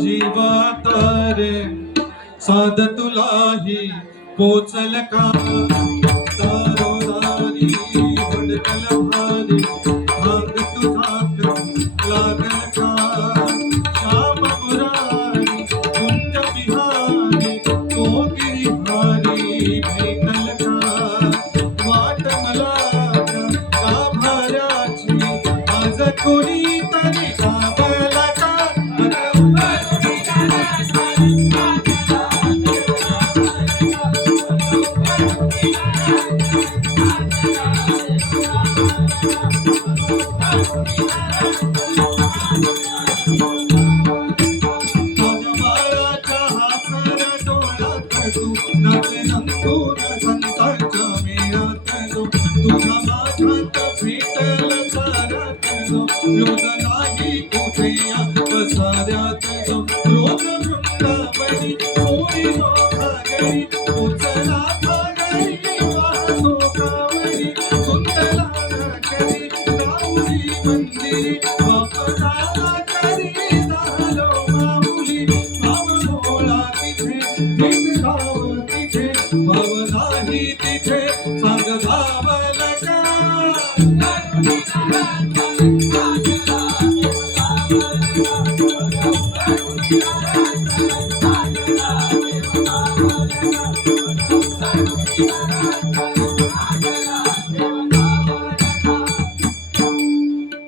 जीवा तारे साध तुलाही पोचल का तारोदारी हुडकल भारी भाग तुझा लागल का श्याम मुरारी कुंज बिहारी तो गिरिहारी भेटल का वाट मला गाभाऱ्याची आज कोणी तरी गाभला का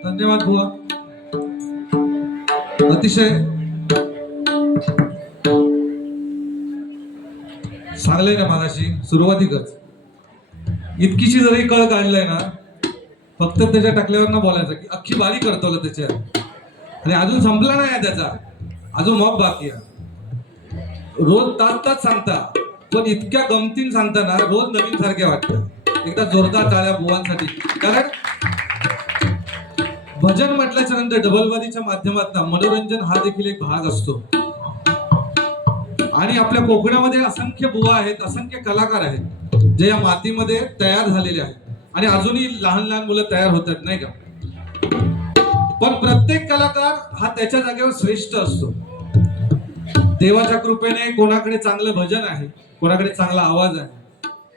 धन्यवाद बुवा. अतिशय सांगलंय ना मागाशी सुरुवातीकच इतकीशी जरी कळ काढलंय ना फक्त त्याच्या टाकल्यावर ना बोलायचं की अख्खी बारी करतो त्याच्या आणि अजून संपला नाही त्याचा अजून मग बाकी आहे. रोज तास सांगता पण इतक्या गमतीन सांगताना रोज नवीन सारखे वाटतं. एकदा जोरदार टाळ्या बुवांसाठी. कारण भजन म्हटल्याच्या नंतर डबलबाजीच्या माध्यमातून मनोरंजन हा देखील एक भाग असतो आणि आपल्या कोकणामध्ये असंख्य बुवा आहेत, असंख्य कलाकार आहेत जे या मातीमध्ये तयार झालेले आहेत आणि अजूनही लहान लहान मुलं तयार होतात नाही का. पण प्रत्येक कलाकार हा त्याच्या जागेवर श्रेष्ठ असतो. देवाच्या कृपेने कोणाकडे चांगलं भजन आहे, कोणाकडे चांगला आवाज आहे,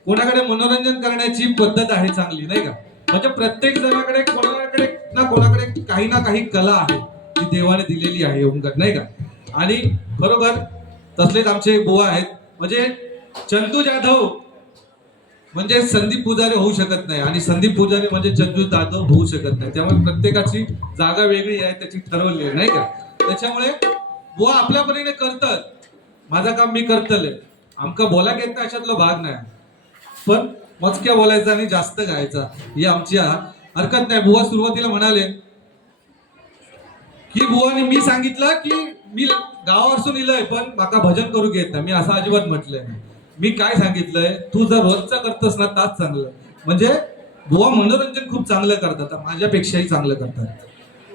कोणाकडे मनोरंजन करण्याची पद्धत आहे चांगली नाही का. म्हणजे प्रत्येक जणाकडे कोणाकडे काही ना काही कला आहे जी देवाने दिलेली आहे ओंकार नाही का. आणि खरोखर तसलेच आमचे बुवा आहेत. म्हणजे चंदू जाधव म्हणजे संदीप पुजारी होऊ शकत नाही आणि संदीप पुजारी म्हणजे चंदू जाधव होऊ शकत नाही. त्यामुळे प्रत्येकाची जागा वेगळी आहे, त्याची ठरवली आहे नाही का. त्याच्यामुळे बुवा आपल्या परीने करतात. माझं काम मी करतले. आमका बोला घेत नाही अशातला भाग नाही, पण मजक्या बोलायचा आणि जास्त गायचा ही आमची हरकत नाही. बुवा सुरुवातीला म्हणाले की बुवाने मी सांगितलं की मी गावावरसून इलय पण माका भजन करू घेत नाही. मी असं अजिबात म्हटलंय नाही. मी काय सांगितलंय, तू जर रोजचा करतोस ना ताच चांगलं. म्हणजे बुवा मनोरंजन खूप चांगलं करतात, माझ्यापेक्षाही चांगलं करतात.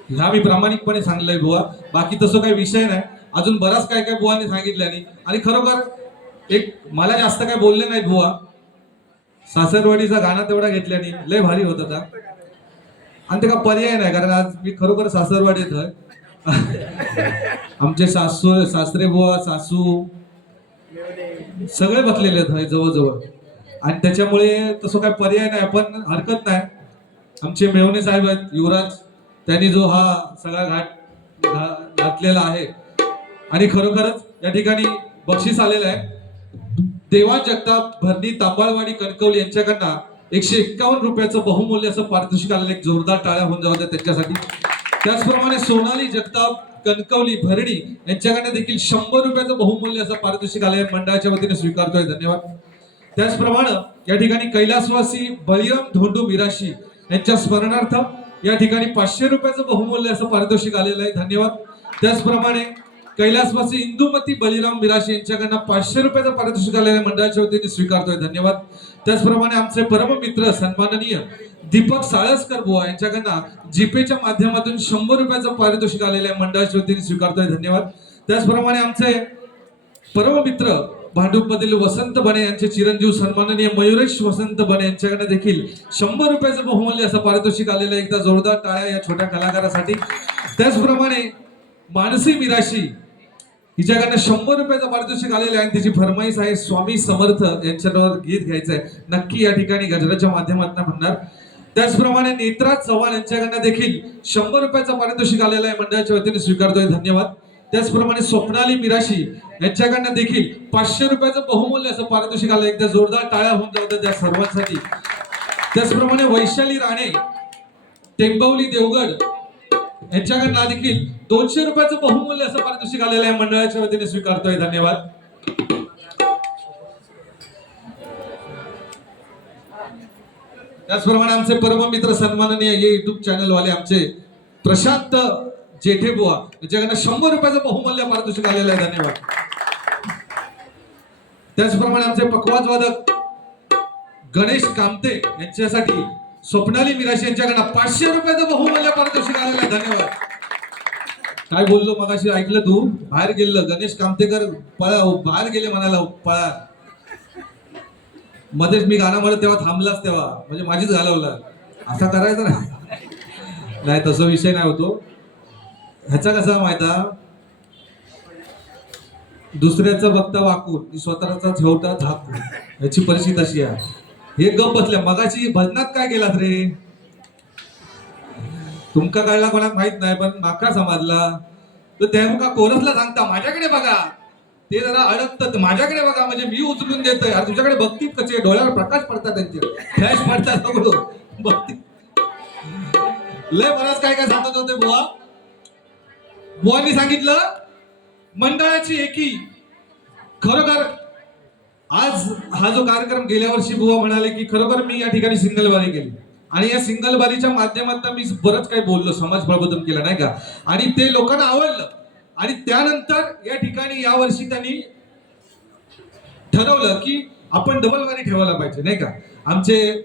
ह्या मी प्रामाणिकपणे सांगलंय बुवा. बाकी तसं काही विषय नाही. अजून बराच काय काय बुवाने सांगितलं आणि खरोखर एक मला जास्त काय बोलले नाहीत बुवा. सासरवाडीचा गाणं तेवढा घेतल्याने लय भारी होत होता आणि ते का पर्याय नाही. कारण आज मी खरोखर सासरवाडीत आहे. आमचे सासरे बुवा सासू सगळे बसलेले आहेत जवळजवळ आणि त्याच्यामुळे तसं काय पर्याय नाही. पण हरकत नाही. आमचे मेवणे साहेब आहेत युवराज, त्यांनी जो हा सगळा घाट घातलेला आहे आणि खरोखरच या ठिकाणी बक्षीस आलेलं आहे. देवा जगताप भरणी तांबाळवाडी कणकवली यांच्याकडनं 151 रुपयाचं बहुमूल्य असं पारितोषिक आलेलं. एक जोरदार टाळ्या होऊन जाऊ द्या त्यांच्यासाठी. त्याचप्रमाणे सोनाली जगताप कणकवली भरणी यांच्याकडनं देखील 100 रुपयाचं बहुमूल्य असं पारितोषिक आलंय. मंडळाच्या वतीने स्वीकारतोय, धन्यवाद. त्याचप्रमाणे या ठिकाणी कैलासवासी बळीराम धोंडू मिराशी यांच्या स्मरणार्थ या ठिकाणी 500 रुपयाचं बहुमूल्य असं पारितोषिक आलेलं आहे, धन्यवाद. त्याचप्रमाणे कैलासवासी इंदुमती बळीराम मिराशी यांच्याकडनं 500 रुपयाचं पारितोषिक आलेलं मंडळाच्या वतीने स्वीकारतोय, धन्यवाद. त्याचप्रमाणे आमचे परम मित्र सन्माननीय दीपक साळसकर बुवा यांच्याकडनं जीपेच्या माध्यमातून 100 रुपयाचं पारितोषिक आलेलं आहे, मंडळाच्या वतीने स्वीकारतोय, धन्यवाद. त्याचप्रमाणे आमचे परम मित्र भांडूपमधील वसंत बने यांचे चिरंजीव सन्माननीय मयुरेश वसंत बने यांच्याकडे देखील 100 रुपयाचं बहुमूल्य असं पारितोषिक आलेलं आहे. एकदा जोरदार टाळ्या या छोट्या कलाकारासाठी. त्याचप्रमाणे मानसी मिराशी हिच्याकडनं 100 रुपयाचा पारितोषिक आलेला आहे आणि तिची फरमाईश आहे स्वामी समर्थ यांच्यावर गीत घ्यायचं आहे. नक्की या ठिकाणी गजराच्या माध्यमातून म्हणणार. त्याचप्रमाणे नेत्रा चव्हाण यांच्याकडनं देखील 100 रुपयाचा पारितोषिक आलेला आहे, मंडळाच्या वतीने स्वीकारतोय, धन्यवाद. त्याचप्रमाणे स्वप्नाली मिराशी यांच्याकडनं देखील 500 रुपयाचं बहुमूल्य असं पारितोषिक आलं. एकदा जोरदार टाळ्या होऊन जाऊ द्या त्या सर्वांसाठी. त्याचप्रमाणे वैशाली राणे टेंबवली देवगड यांच्याकडनं देखील 200 रुपयाचं बहुमूल्य असं पारितोषिक आलेलं आहे, मंडळाच्या वतीने स्वीकारतोय, धन्यवाद. त्याचप्रमाणे आमचे परम मित्र सन्माननीय हे युट्यूब चॅनल वाले आमचे प्रशांत जेठे बुवा यांच्याकडनं 100 रुपयाचं बहुमूल्य पारितोषिक आलेलं आहे, धन्यवाद. त्याचप्रमाणे आमचे पखवाज वादक गणेश कामते यांच्यासाठी स्वप्नाली मिराशी यांच्याकडनं 500 रुपयाचं बहुमूल्य पारितोषिक आलेलं आहे, धन्यवाद. काय बोललो मगाशी ऐकलं तू? बाहेर गेलं गणेश कामतेकर पळा, बाहेर गेले म्हणाला पळा. मध्येच मी गाणं म्हणत तेव्हा थांबलाच, तेव्हा म्हणजे माझीच घालवला. असा करायचा नाही, तसा विषय नाही होतो. ह्याचा कसा माहिता, दुसऱ्याचा बघता वाकून स्वतःचा ठेवता झाकून, ह्याची परिस्थिती अशी आहे. हे गप बसल्या. मगाची भजनात काय केलात रे? तुमका कळला कोणाक माहित नाही, पण माका समजला तर त्या कोरसला सांगता माझ्याकडे बघा, ते जरा अडकतात माझ्याकडे बघा, म्हणजे मी उचलून देतोय. अरे तुझ्याकडे बघतीत कसे, डोळ्यावर प्रकाश पडतात त्यांचे, फ्लॅश पडतात सगळं बघती. लय बराच काय काय सांगत होते बुवा. बुवांनी सांगितलं मंडळाची एकी. खरोखर आज हा जो कार्यक्रम गेल्या वर्षी बुवा म्हणाले की खरोखर मी या ठिकाणी सिंगलबारी केली आणि या सिंगलबारीच्या माध्यमातून मी बरंच काही बोललो, समाज प्रबोधन केलं नाही का, आणि ते लोकांना आवडलं. आणि त्यानंतर या ठिकाणी या वर्षी त्यांनी ठरवलं की आपण डबलबारी ठेवायला पाहिजे, नाही का. आमचे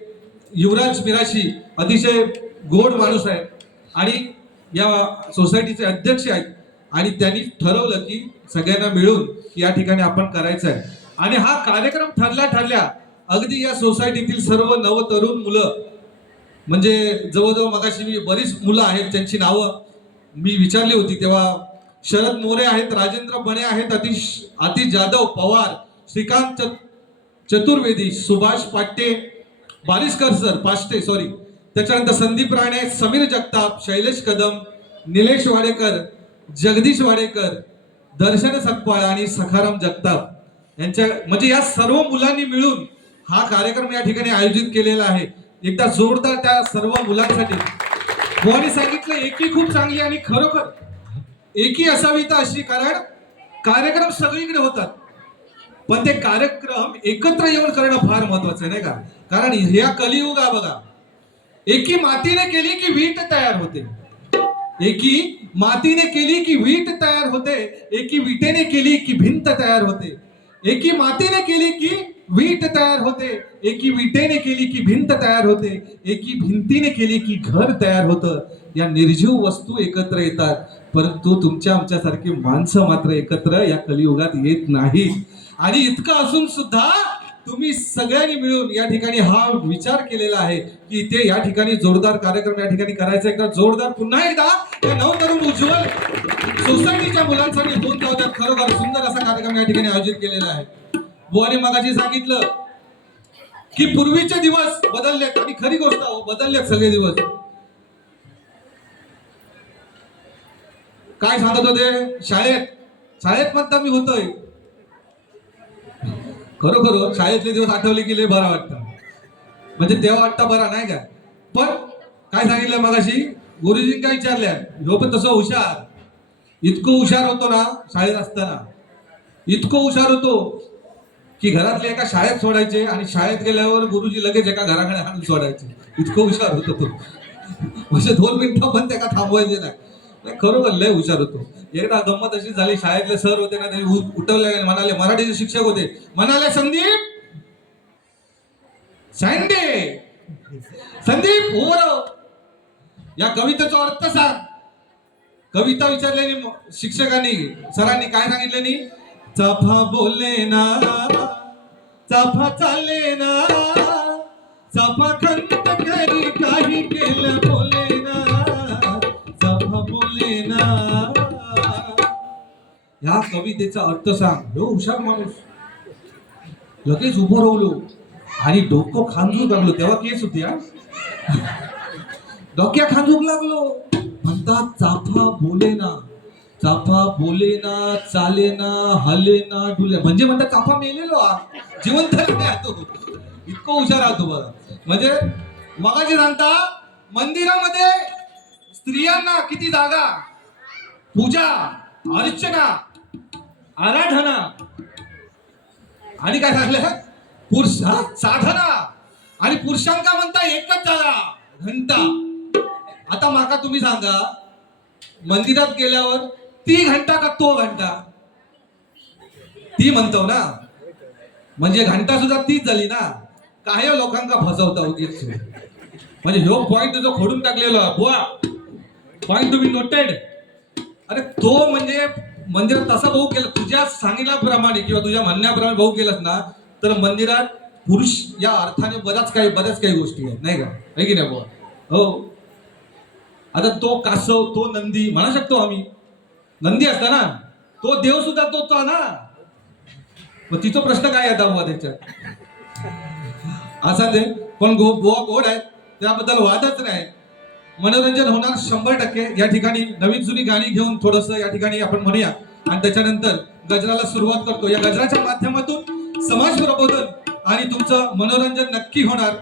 युवराज मिराशी अतिशय गोड माणूस आहेत आणि या सोसायटीचे अध्यक्ष आहेत आणि त्यांनी ठरवलं की सगळ्यांना मिळून या ठिकाणी आपण करायचं आहे. आणि हा कार्यक्रम ठरल्या अगदी या सोसायटीतील सर्व नवतरुण मुलं, म्हणजे जवळजवळ मगाशी मी बरीच मुलं आहेत त्यांची नावं मी विचारली होती तेव्हा शरद मोरे आहेत, राजेंद्र बने आहेत, आतिश जाधव पवार, श्रीकांत चतुर्वेदी, सुभाष पाटे बारिस्कर सर पाष्टे सॉरी, त्याच्यानंतर संदीप राणे, समीर जगताप, शैलेश कदम, निलेश वाडेकर, जगदीश वाडेकर, दर्शन सकपाळ आणि सखाराम जगताप यांच्या, म्हणजे या सर्व मुलांनी मिळून हा कार्यक्रम या ठिकाणी आयोजित केलेला आहे. एकदा जोरदार त्या सर्व मुलांसाठी. बुवांनी सांगितलं एकी खूप चांगली आणि खरोखर एकी असावी तर अशी, कारण कार्यक्रम सगळीकडे होतात पण ते कार्यक्रम एकत्र येऊन करणं फार महत्वाचं आहे, नाही का. कारण ह्या कलियुगा बघा, एकी मातीने केली की वीट तयार होते, एकी मातीने केली की वीट तयार होते, एकी विटेने केली की भिंत तयार होते, एकी मातीने केली की वीट तयार होते, एकी विटेने केली की भिंत तयार होते, एकी भिंतीने केली की घर तयार होतं. या निर्जीव वस्तू एकत्र येतात परंतु तुमच्या आमच्यासारखी माणसं मात्र एकत्र या कलियुगात येत नाही. आणि इतकं असून सुद्धा तुम्ही सगळ्यांनी मिळून या ठिकाणी हा विचार केलेला आहे की इथे या ठिकाणी जोरदार कार्यक्रम या ठिकाणी करायचा. एकदा जोरदार पुन्हा एकदा या नवतरुण उज्ज्वल सोसायटीच्या मुलांसाठी दोन जाऊ खरोखर सुंदर असा कार्यक्रम या ठिकाणी आयोजित केलेला आहे. बुवाने मगाशी सांगितलं की पूर्वीचे दिवस बदललेत आणि खरी गोष्ट बदललेत सगळे दिवस. काय सांगत होते शाळेत म्हणता मी होतोय, खरोखर शाळेतले दिवस आठवले की लय बरा वाटतं, म्हणजे तेव्हा वाटतं बरा नाही का. पण काय सांगितलं मगाशी गुरुजींनी काय विचारल्या, ह्यो पण तसं हुशार, इतकं हुशार होतो ना शाळेत असताना, इतकं हुशार होतो की घरातले एका शाळेत सोडायचे आणि शाळेत गेल्यावर गुरुजी लगेच एका घराकडे आणून सोडायचे, इतकं हुशार होतो तो. म्हणजे 2 मिनिटं पण त्याला थांबवायचे नाही, खरोखर लय हुशार होतो. एकदा गंमत अशी झाली, शाळेतले सर होते ना, त्यांनी उठवले म्हणाले, मराठीचे शिक्षक होते, म्हणाले संदीप हो या कवितेचा अर्थ सांग. कविता विचारल्याने शिक्षकांनी सरांनी काय सांगितले, चाफा बोले ना चाफा चाले ना, चाफा खंत करी काही केलं बोले ना, चाफा बोले ना. ह्या कवितेचा अर्थ सांग. हो हुशार माणूस लगेच उभं राहलो आणि डोकं खांजू लागलो. तेव्हा केस होती हा. डोक्या खांजूक लागलो. म्हणतात चाफा बोलेना, चाफा बोलेना, चालेना, हलेना, डुले. म्हणजे म्हणतात चाफा मेलेलो हा, जिवंत नाही तो. इतकं हुशार राहतो बघा. म्हणजे मगाशी सांगता मंदिरामध्ये स्त्रियांना किती जागा, पूजा, अर्चना, आराधना आणि काय सांगलं पुरुष साधना, आणि पुरुषांका म्हणता एकच जागा घंटा. आता माका तुम्ही सांगा मंदिरात गेल्यावर ती घंटा का तो घंटा? ती म्हणतो ना, म्हणजे घंटा सुद्धा तीच झाली ना. काही लोकांका फसवता उगीच. म्हणजे ह्यो पॉइंट जो खोडून टाकलेलो बुवा, पॉइंट तुम्ही नोटेड. अरे तो म्हणजे मंदिरात तसा भाऊ केला तुझ्या सांगितल्याप्रमाणे किंवा तुझ्या म्हणण्याप्रमाणे भाऊ केलास ना, तर मंदिरात पुरुष या अर्थाने बऱ्याच काही गोष्टी आहेत नाही का, आहे की नाही बुवा? हो. आता तो कासव, तो नंदी म्हणू शकतो आम्ही. नंदी असता ना, तो देव सुद्धा तोच ना. मग तिचा प्रश्न काय येतात बुवा त्याच्यात? असा ते पण बुवा गोड आहे, त्याबद्दल वादच नाही. मनोरंजन होणार 100%. या ठिकाणी नवीन जुनी गाणी घेऊन थोडस या ठिकाणी आपण म्हणूया आणि त्याच्यानंतर गजराला सुरुवात करतो. या गजराच्या माध्यमातून समाज प्रबोधन आणि तुमचं मनोरंजन नक्की होणार.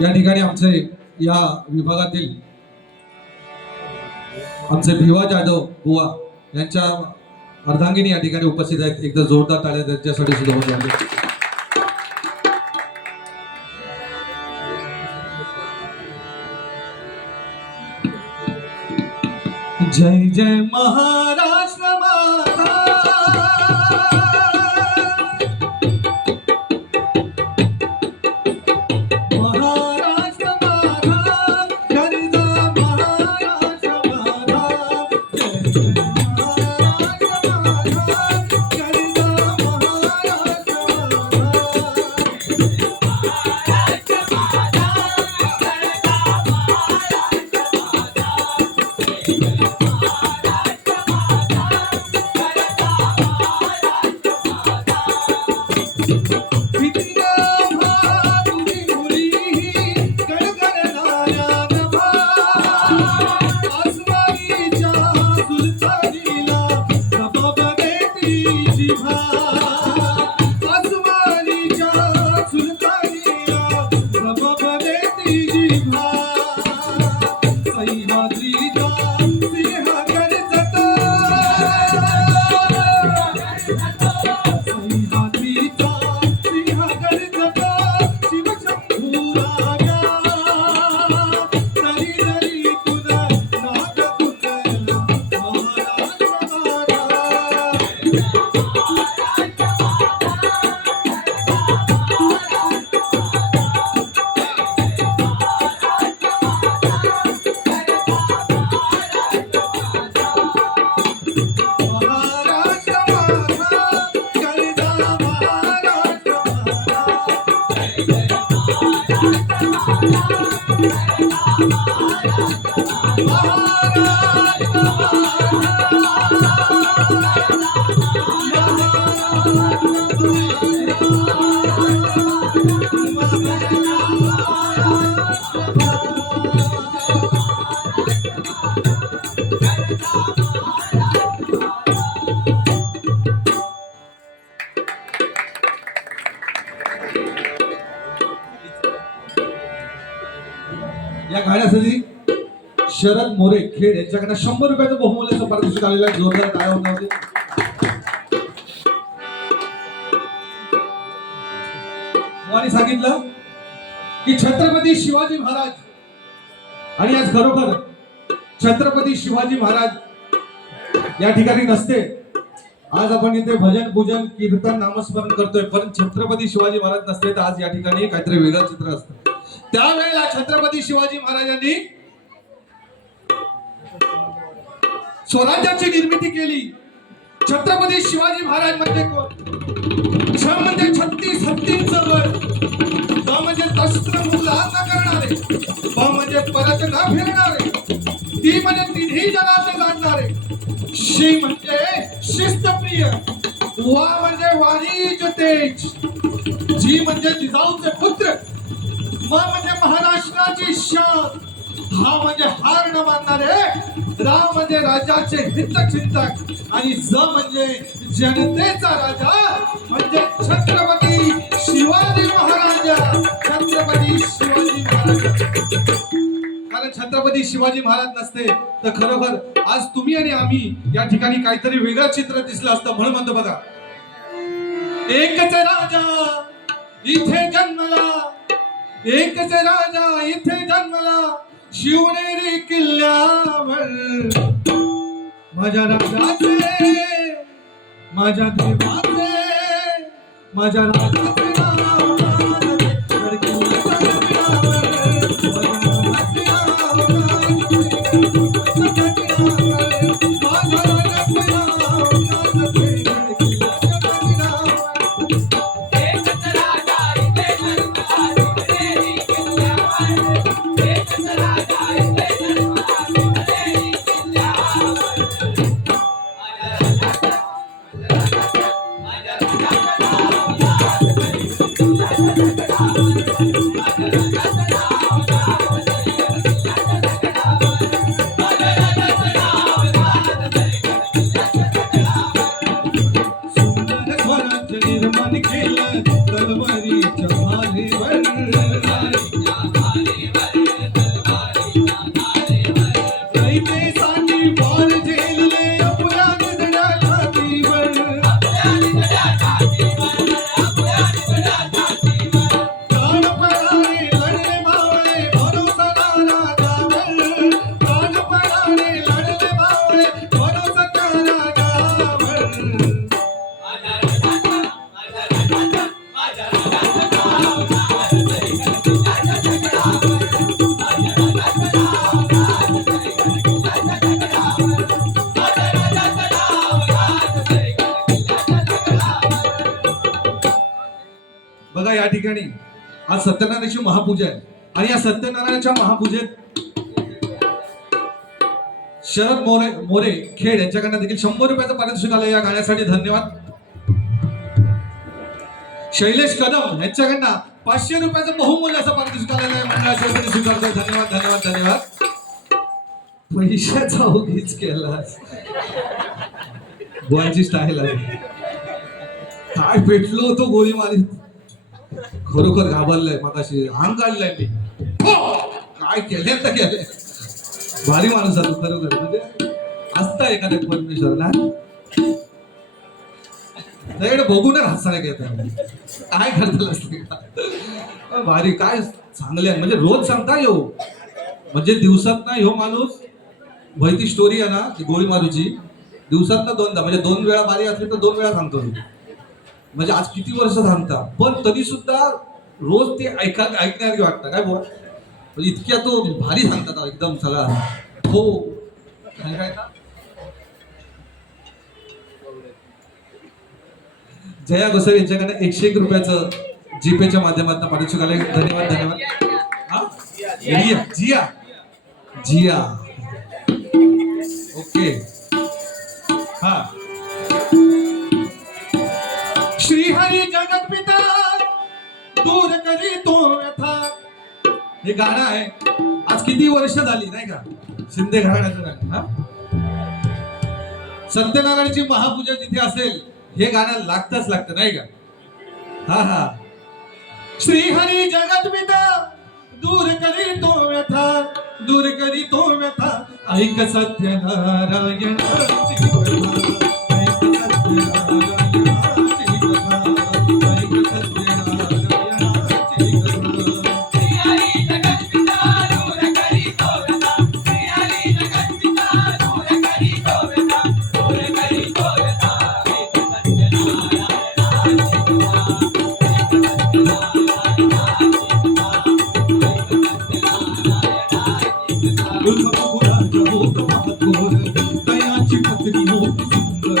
या ठिकाणी आमचे या विभागातील आमचे भिवा जाधव बुवा यांच्या अर्धांगिनी या ठिकाणी उपस्थित आहेत. एकदा जोरदार टाळ्या त्यांच्यासाठी सुद्धा होत आहे. जय जय महाराष्ट्र माता, या गाण्यासाठी शरद मोरे खेड यांच्याकडे 100 रुपयाचं बहुमूल्य पारितोषिक आलेलं आहे. जोरदार टाळ्या होते. आणि सांगितलं की छत्रपती शिवाजी महाराज, आणि आज खरोखर छत्रपती शिवाजी महाराज या ठिकाणी नसते आज आपण इथे भजन पूजन कीर्तन नामस्मरण करतोय, पण छत्रपती शिवाजी महाराज नसते तर आज या ठिकाणी काहीतरी वेगळं चित्र असतं. त्यावेळेला छत्रपती शिवाजी महाराजांनी स्वराज्याची निर्मिती केली. छत्रपती शिवाजी महाराज म्हणजे कोण? छ म्हणजे 36 हत्तींचं बळ, द म्हणजे शस्त्र मुलांना करणारे, प म्हणजे परत न फिरणारे, ती म्हणजे तिन्ही जगाचे जाणणारे, शी म्हणजे शिस्तप्रिय, वा म्हणजे वाणिज्य तेज, जी म्हणजे जिजाऊचे पुत्र, म म्हणजे महाराष्ट्राची शान, हा म्हणजे हार न मानणारे, रा म्हणजे राजाचे हितचिंतक आणि ज म्हणजे जनतेचा राजा म्हणजे छत्रपती शिवाजी महाराज. छत्रपती शिवाजी महाराज. कारण छत्रपती शिवाजी महाराज नसते तर खरोखर आज तुम्ही आणि आम्ही या ठिकाणी काहीतरी वेगळं चित्र दिसलं असतं. म्हणून म्हणतो बघा, एकच राजा इथे जन्मला, एकच राजा इथे जन्मला, शिवनेरी किल्ल्यावर, माझ्या राजाचे, माझ्या देवाचे, माझ्या राजाचे नाव गाजते, गडकिल्ल्याच्या किल्ल्यावर, माझ्या राजाचे नाव गाजते, माझ्या राजाचे नाव गाजते, गडकिल्ल्याच्या किल्ल्यावर. एकच राजा इथे जन्मला, शिवनेरी किल्ल्यावर, एकच राजा इथे जन्मला, शिवनेरी किल्ल्यावर, माझ्या राजाचं नाव गाजते, किल्ल्याच्या गडावर, माझ्या राजाचं नाव गाजते, किल्ल्याच्या गडावर, माझ्या राजाचं नाव गाजते, किल्ल्याच्या गडावर. सुंदर स्वराज्य निर्माण केलं तलवारीच्या भालेवर, रयतेसाठी वार झेलले आपल्या निधड्या छातीवर, प्राणपणाने लढले मावळे भरोसा राजावर, प्राणपणाने लढले मावळे भरोसा राजावर. बघा या ठिकाणी आज सत्यनारायणाची महापूजा आहे आणि या सत्यनारायणाच्या महापूजेत शरद मोरे खेड यांच्याकडनं देखील 100 रुपयाचं पारितोषिक आलं. या गाण्यासाठी धन्यवाद. शैलेश कदम यांच्याकडनं 500 रुपयाचं बहुमूल्याचं पारितोषिक आलेलं आहे. मंडळाच्या वतीने स्वीकारतो. धन्यवाद धन्यवाद धन्यवाद. पैशाचा उगीच केला गोवांची स्टाईल आहे. काय पेटलो होतो गोळी मारीत, खरोखर घाबरलंय. मगाशी अंग काढलंय मी, काय केले तर केले. भारी माणूस आहे खरोखर. म्हणजे असता एखाद्या परमेश्वरला त्याकडे बघूनच हसायला घेत काय करता असते. भारी काय चांगले म्हणजे रोज सांगता येऊ म्हणजे दिवसात ना ह्यो माणूस भयती स्टोरी आहे ना ती गोळी मारूची दिवसात ना 2दा म्हणजे 2 वेळा बारी असली तर 2 वेळा सांगतो मी. म्हणजे आज किती वर्ष सांगता पण तरी सुद्धा रोज ते ऐकण्यासारखे वाटतं. काय बोल म्हणजे इतक्या तो भारी सांगतात एकदम सगळा. हो काय जया गोसावी यांच्याकडे 101 रुपयाचं जीपेच्या माध्यमातून पारितोषिक आले. धन्यवाद धन्यवाद. जिया जिया ओके. हा श्रीहरी जगतपिता दूर करी तो व्यथा, हे गाणं आहे. आज किती वर्ष झाली नाही का शिंदे घराण्याचं गाणं. हा सत्यनारायणची महापूजा जिथे असेल हे गाणं लागतच लागतं नाही का. हा हा श्रीहरी जगतपिता दूर करी तो व्यथा, दूर करी तो व्यथा, ऐक सत्यनारायणाची कथा, ऐक सत्यनारायणाची कथा, ऐक सत्यनारायणाची कथा. श्रीहरी जगतपिता दूर करी तो व्यथा, श्रीहरी जगतपिता दूर करी तो व्यथा, दूर करी तो व्यथा, तुळजापुराच्या होत महापौर, दयाची पत्नी होती सुंदर.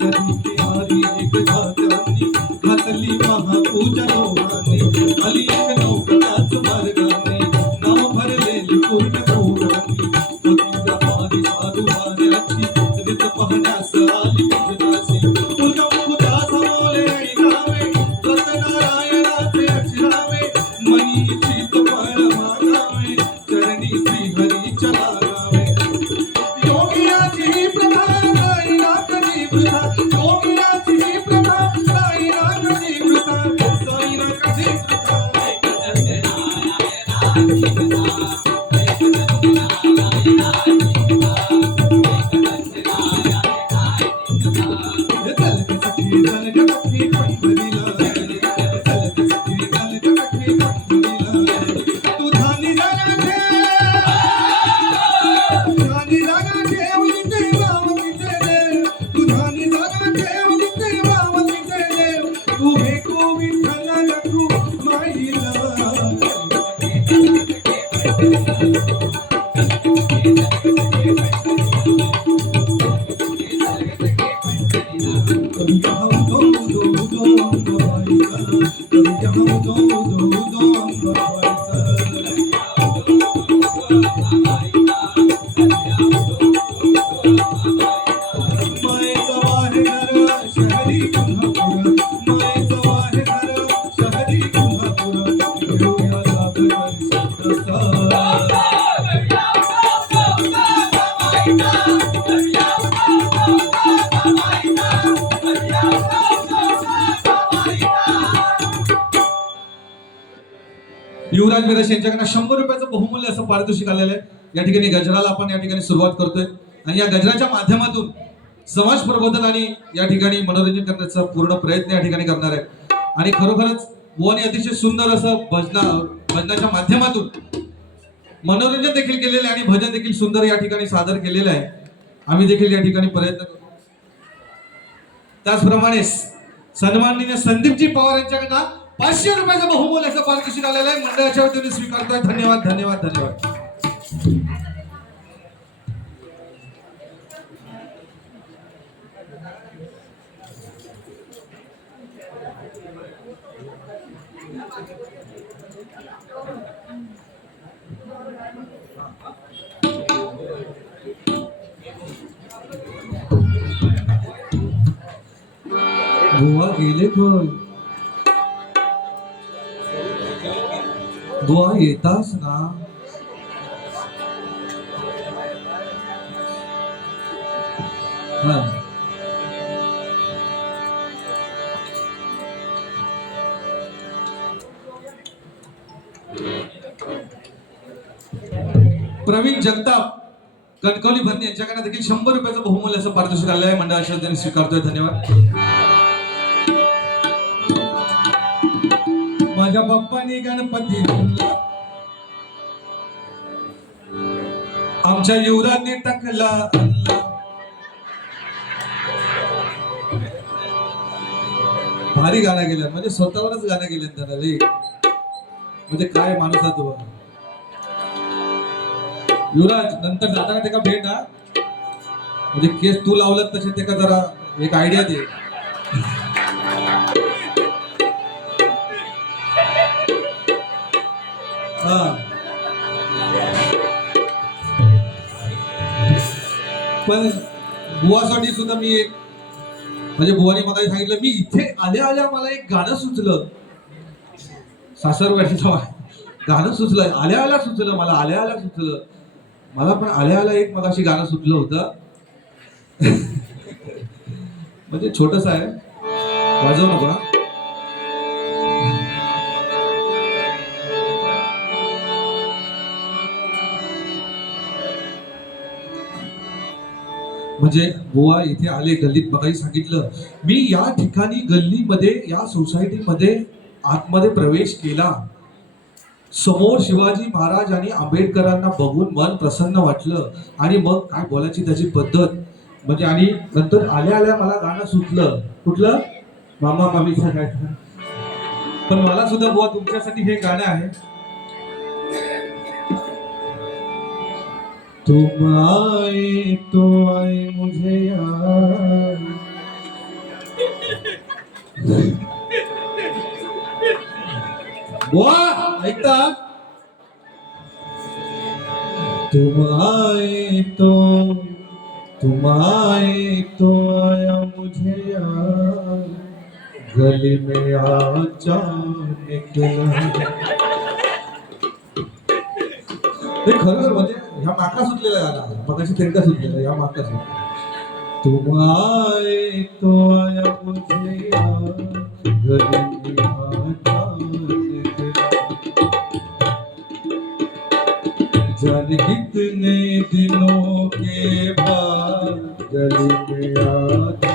कधी ते आली एक धात्यांनी, घातली महापूजा लोकांनी. आली एक नौकराच मार्गाने, नाव भरलेली पूर्ण पौरांनी. पतीला पारी साधू वाऱ्याची, रीत पाहण्यास आली पूजनाची. तुळजापुरा समोले ऐकावे, सत्यनारायणाचे अचिरावे. मनीची फळ मागावे, चरणी श्रीहरीच्या लागावे. योगियाची प्रथा नाही ना कधी वृथा, योगियाची प्रथा नाही ना कधी वृथा, नाही ना कधी वृथा. चल ग सखी पंढरीला, चल ग सखी पंढरीला. तू धानी जागा ठेव इथे बावतीचे देव, तू धानी जागा ठेव इथे बावतीचे देव. तू भेटू विठ्ठलाला तू माईला. कभी यहाँ दो दो दो अंबाईसा, कभी यहाँ दो दो दो अंबाईसा. मायेचा वाहेर शहरी कोल्हापूर, मायेचा वाहेर शहरी कोल्हापूर. घेऊया सागर संताचा. युवराज मिरज यांच्याकडे 100 रुपयाचं बहुमूल्य असं पारितोषिक आलेलं आहे. या ठिकाणी गजराला आपण या ठिकाणी सुरुवात करतोय आणि या गजराच्या माध्यमातून समाज प्रबोधन आणि या ठिकाणी मनोरंजन करण्याचा पूर्ण प्रयत्न या ठिकाणी करणार आहे. आणि खरोखरच बुवानी अतिशय सुंदर असं भजनाच्या माध्यमातून मनोरंजन देखील केलेलं आहे आणि भजन देखील सुंदर या ठिकाणी सादर केलेलं आहे. आम्ही देखील या ठिकाणी प्रयत्न करतो. त्याचप्रमाणे सन्माननीय संदीपजी पवार यांच्याकडनं 500 रुपयाचं बहुमूल्याचं पारितोषिक आलेलं आहे. मंडळाच्या वतीने स्वीकारतोय. धन्यवाद धन्यवाद धन्यवाद. बुवा गेले कोण? बुवा येतास ना? हा. प्रवीण जगताप कणकवली भरणे यांच्याकडे देखील 100 रुपयाचं बहुमूल्याचं पारितोषिक आलं आहे. मंडळाच्या वतीने स्वीकारतोय. धन्यवाद. माझ्या बाप्पानी गणपती आणला, आमच्या युवराजने टाकला आणला. भारी गाणं गेलं, म्हणजे स्वतःवरच गाणं गेलं त्याला रे. म्हणजे काय माणूस आहे तो युवराज. नंतर जाताना त्याला भेट ना, म्हणजे केस तू लावलं तसे त्याला जरा एक आयडिया दे. पण बुवासाठी सुद्धा मी एक, म्हणजे बुवानी मला सांगितलं, मी इथे आल्या आल्या मला एक गाणं सुचलं. सासरवाडीचं गाणं सुचलं, आल्या आल्या सुचलं मला, आल्या आल्या सुचलं मला. पण आल्या आल्या एक मगाशी गाणं सुचलं होतं. म्हणजे छोटस आहे, वाजवू नको ना. म्हणजे बुवा इथे आले, गल्लीत बघायला सांगितलं. मी या ठिकाणी गल्लीमध्ये, या सोसायटीमध्ये आतमध्ये प्रवेश केला. समोर शिवाजी महाराज आणि आंबेडकरांना बघून मन प्रसन्न वाटलं. आणि मग काय बोलायची त्याची पद्धत, म्हणजे आणि नंतर आल्या आल्या मला गाणं सुचलं. कुठलं? मामा मामीचा काय. पण मला सुद्धा बुवा तुमच्यासाठी हे गाणं आहे. तुम आए तो आए मुझे याद. बुवा ऐकता. तुम आए तो आया मुझे याद. गली में आचा निकला. ते खरं म्हणजे ह्या माका सुटलेला गाणं आहे. मगाशी त्यांका सुटलेला, ह्या माका सुटलेला. तुम आए तो आया मुझे याद. गली में आचा निकला. जाने कितने दिनों के बाद गली में आचा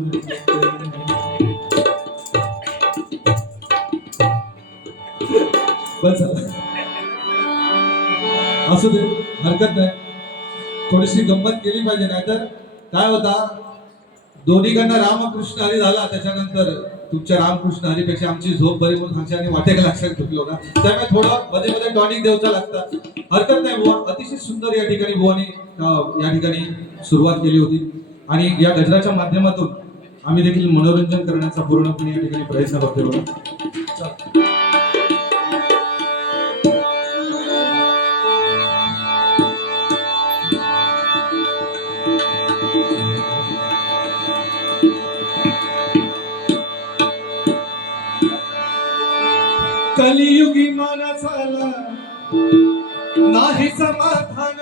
निकला. बस असू दे, हरकत नाही. थोडीशी गंमत केली पाहिजे, नाहीतर काय होता, दोन्हीकडनं रामकृष्ण हरी झाला, त्याच्यानंतर तुमच्या रामकृष्ण हरीपेक्षा आमची झोप बरी म्हणून खायची आणि वाटेका लक्षात ठेवलो ना, त्यामुळे थोडं मध्ये मध्ये टॉनिक देऊचा लागतात. हरकत नाही बुवा. अतिशय सुंदर या ठिकाणी बुवानी या ठिकाणी सुरुवात केली होती आणि या गजराच्या माध्यमातून आम्ही देखील मनोरंजन करण्याचा पूर्णपणे या ठिकाणी प्रयत्न करतोय. कलियुगी माणसाला नाही समाधान.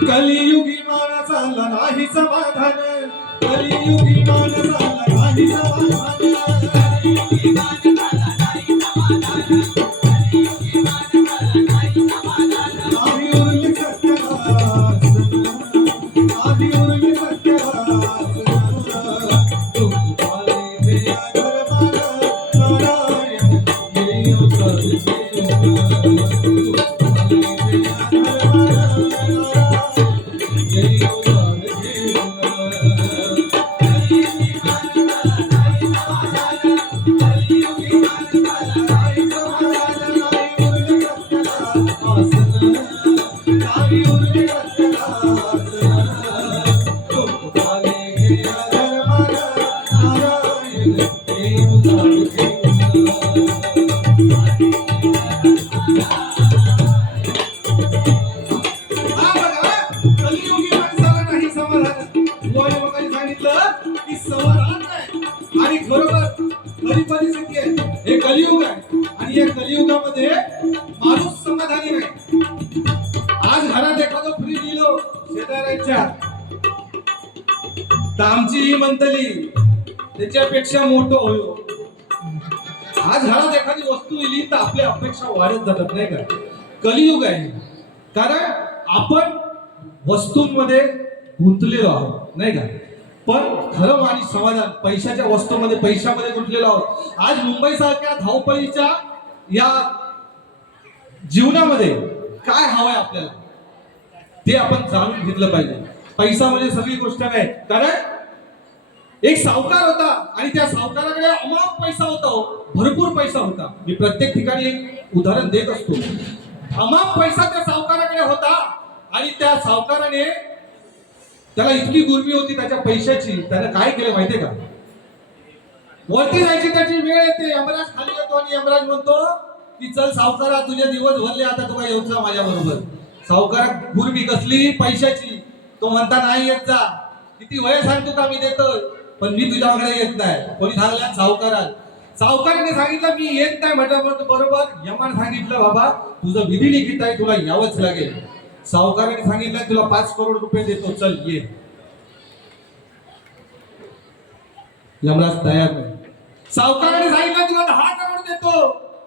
कलियुगी माणसाला नाही समाधान. कलियुगी माणसाला नाही समाधान. कलियुगी माणसाला नाही समाधान. कलियुगी माणसाला नाही समाधान. नाही उरले सत्यवास. नाही उरले सत्यवास. आणि खरोखर खरी परिस्थिती आहे. हे कलियुग आहे आणि या कलियुगामध्ये माणूस समाधानी नाही. आज घरात एखादं फ्री दिलो शेजाऱ्यांच्या, तर आमची ही मंतली त्याच्यापेक्षा मोठं होयो. आज घरात एखादी वस्तू दिली तर आपल्या अपेक्षा वाढत जातात, नाही का. कलियुग आहे, कारण आपण वस्तूंमध्ये गुंतलेलो आहोत, नाही का. पण खरं आणि समाधान पैशाच्या वस्तूमध्ये, पैशामध्ये गुंतलेलो आहोत. आज मुंबई सारख्या धावपळीच्या या जीवनामध्ये काय हवंय आपल्याला ते आपण जाणून घेतलं पाहिजे. पैसा म्हणजे सगळी गोष्ट नाही, कारण एक सावकार होता आणि त्या सावकाराकडे अमाप पैसा होता, भरपूर पैसा होता. मी प्रत्येक ठिकाणी एक उदाहरण देत असतो. अमाप पैसा त्या सावकाराकडे होता आणि त्या सावकाराने, त्याला इतकी गुर्मी होती त्याच्या पैशाची, त्याने काय केलं माहितीये का, वरती जायची त्याची वेळ येते, यमराज खाली येतो आणि यमराज म्हणतो की चल सावकारा, तुझे दिवस भरले, आता तुला येऊचा माझ्या बरोबर. सावकारा गुर्मी कसली पैशाची, तो म्हणता नाही येत जा, किती वय सांगतो का मी देतो, पण मी तुझ्याकडे येत नाही. कोणी सांगला सावकारा. सावकाराने सांगितलं मी येत नाही म्हटलं, बरोबर यमान सांगितलं बाबा तुझं विधी लिखित आहे, तुला यावंच लागेल. सावकाराने सांगितलं तुला 5 करोड रुपये देतो, चल ये. यमराज तयार नाही. सावकाराने सांगितलं तुला 10 करोड देतो.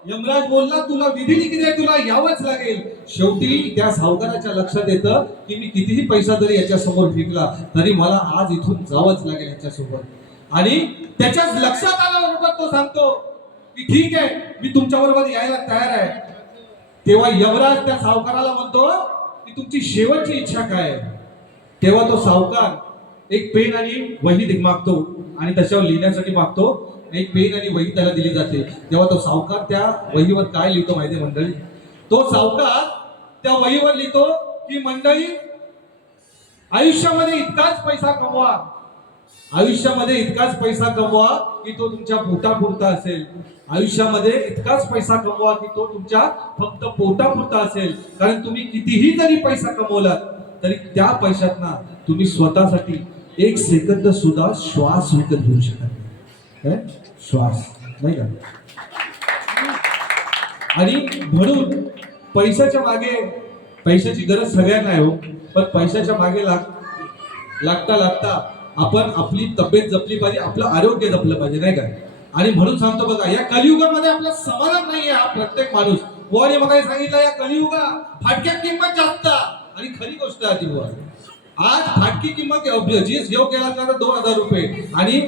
यमराज बोलला तुला विधी लिखित आहे, तुला यावंच लागेल. शेवटी त्या सावकाराच्या लक्षात येतं की मी कितीही पैसा जरी याच्या समोर फेकला तरी मला आज इथून जावंच लागेल याच्यासोबत. आणि त्याच्याच लक्षात आल्याबरोबर तो सांगतो की ठीक आहे, मी तुमच्या बरोबर यायला तयार आहे. तेव्हा यमराज त्या सावकाराला म्हणतो की तुमची शेवटची इच्छा काय आहे. तेव्हा तो सावकार एक पेन आणि वही मागतो आणि त्याच्यावर लिहिण्यासाठी मागतो. एक पेन आणि वही त्याला दिली जाते. तेव्हा तो सावकार त्या वहीवर काय लिहितो माहिती मंडळी? तो सावकार त्या वहीवर लिहितो की मंडळी, आयुष्यामध्ये इतकाच पैसा कमवा, आयुष्यामध्ये इतकाच पैसा कमवा की तो तुमच्या पोटापुरता असेल. आयुष्यामध्ये इतकाच पैसा कमवा की तो तुमच्या फक्त पोटापुरता असेल. कारण तुम्ही कितीही जरी पैसा कमवला तरी त्या पैशातना तुम्ही स्वतःसाठी एक सेकंद सुद्धा श्वास विकत घेऊ शकत नाही. श्वास नाही का? आणि म्हणून पैशाच्या मागे, पैशाची गरज सगळ्यांना आहे हो, पण पैशाच्या मागे लागता आपण आपली तब्येत जपली पाहिजे, आपलं आरोग्य जपलं पाहिजे नाही का? आणि म्हणून सांगतो बघा, या कलियुगामध्ये आपलं समाधान नाहीये हा प्रत्येक माणूस. बुवाने मग सांगितलं या कलियुगा फाटक्यात किंमत जास्त, आणि खरी गोष्ट आहे ती बुवा. आज फाटकी किंमत जीन्स घेऊन गेला तर 2000 रुपये आणि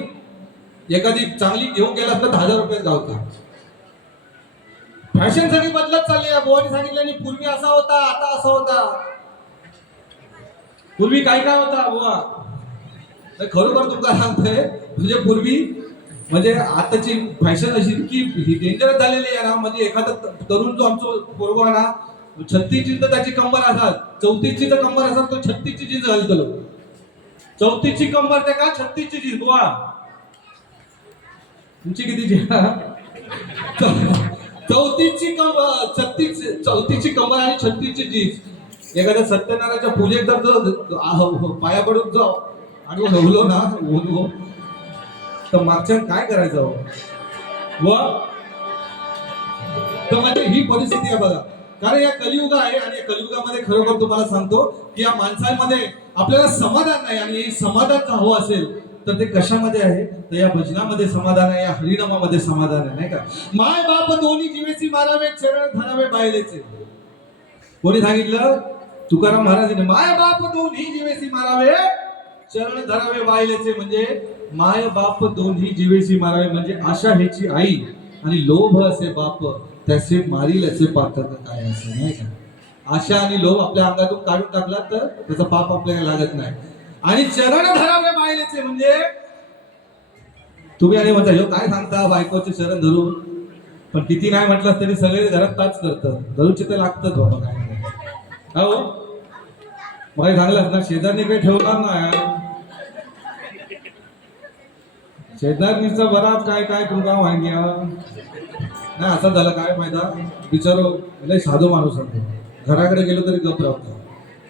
एखादी चांगली घेऊन गेला तर 1000 रुपये गावता. फॅशन सगळी बदलत चालली आहे. बुवाने सांगितलं आणि पूर्वी असा होता, आता असा होता. पूर्वी काय होता बुवा? खरोखर तुमचा सांगतोय, म्हणजे पूर्वी म्हणजे आताची फॅशन अशी की डेंजरस झालेली आहे ना. म्हणजे एखादा तरुण जो आमचा पोरगा ना 36 इंच त्याची कंबर असतात, 34 ची तर कंबर असतात, तो 36 ची जीन्स घालतो. 34 ची कंबर त्या का 36 ची जीन्स. बुवा तुमची कितीची? 34 ची कंबर, 34 ची कंबर आणि 36 ची जीन्स. एखाद्या सत्यनारायणच्या पूजेत जर पाया पडून जाऊ आणि हवलो ना बोललो तर मागच्या काय करायचं व तर म्हणजे ही परिस्थिती आहे बघा. कारण या कलियुग आहे आणि या कलियुगामध्ये खरोखर तुम्हाला सांगतो की या माणसांमध्ये आपल्याला समाधान नाही. आणि समाधान जर हवं असेल तर ते कशामध्ये आहे? तर या भजनामध्ये समाधान आहे, या हरिनामामध्ये समाधान आहे नाही का? माय बाप दोन्ही जीवेसी मारावे, चरण धरावे बायलेचे. कोणी सांगितलं? तुकाराम महाराजांनी. माय बाप दोन्ही जीवेसी मारावे, चरण धरावे बायलेचे. म्हणजे माय बाप दोन्ही जीवेसी मारावे म्हणजे आशा ह्याची आई आणि लोभ असे बाप त्याचे मारील असे पातक काय असे नाही का? आशा आणि लोभ आपल्या अंगातून काढून टाकला तर त्याचा पाप आपल्याला लागत नाही. आणि चरण धरावे बायलेचे म्हणजे तुम्ही आणि म्हणता ह्यो काय सांगता बायकोचे चरण धरून, पण किती नाही म्हटलं तरी सगळे घरात ताच करतात. धरूचे तर लागतात बाबा. काय हो मला सांगलास ना, शेजारनी काही ठेवणार नाही. शेजारणीचा बराच काय काय तुमका माहिती नाही. असं झालं काय माहिता, बिचारो लय साधू माणूस आहे. घराकडे गेलो तरी गप राहतो.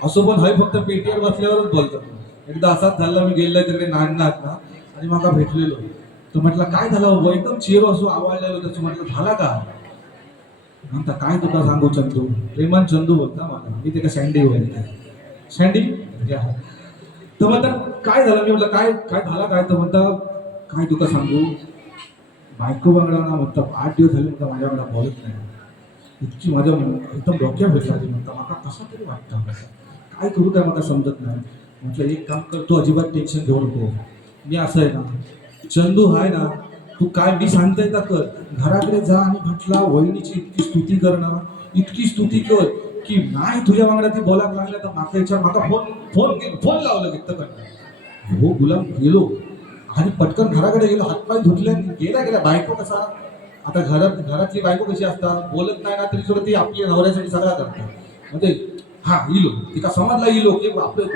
असो पण हय फक्त पेटीवर बसल्यावरच बोलतो. एकदा असाच झाला, मी गेलो तिकडे नांदणात ना आणि मला भेटलेलो. तो म्हटलं काय झालं बाबा? एकदम चेहरा असो आवडलेलो. त्याचं म्हटलं झाला का? म्हणता काय तुका सांगू चंदू, प्रेमान चंदू बोलता मला. मी ते का सँडी बोलते. सँडी तर म्हणतात काय झालं? मी म्हटलं काय काय झाला काय? तर म्हणता काय तुका सांगू, बायको बंगडा ना म्हणता 8 दिवस झाले म्हणता माझ्याकडे बोलत नाही. इतकी माझ्या एकदम डोक्यात भेटली. म्हणता मला कसा तरी वाटतं, काय करू काय मला समजत नाही. म्हटलं एक काम कर, तू अजिबात टेन्शन घेऊ नको. मी असं आहे ना, चंदू आहे ना, तू काय मी सांगताय का कर. घराकडे जा आणि म्हटला वहिनीची इतकी स्तुती कर ना, इतकी स्तुती कर की नाही तुझ्या वांगडा ती बोलायला लागल्या तर मागच्या माका फोन लावलं घेतलं. हो गुलाम गेलो आणि पटकन घराकडे गेलो, हातपाय धुतले, गेला. बायको कसा आता घरातली बायको कशी असतात, बोलत नाही ना तरी सुद्धा ती आपल्या नवऱ्यासाठी सगळा करतात. म्हणजे हा इलो तिका समजला इलो की आपलं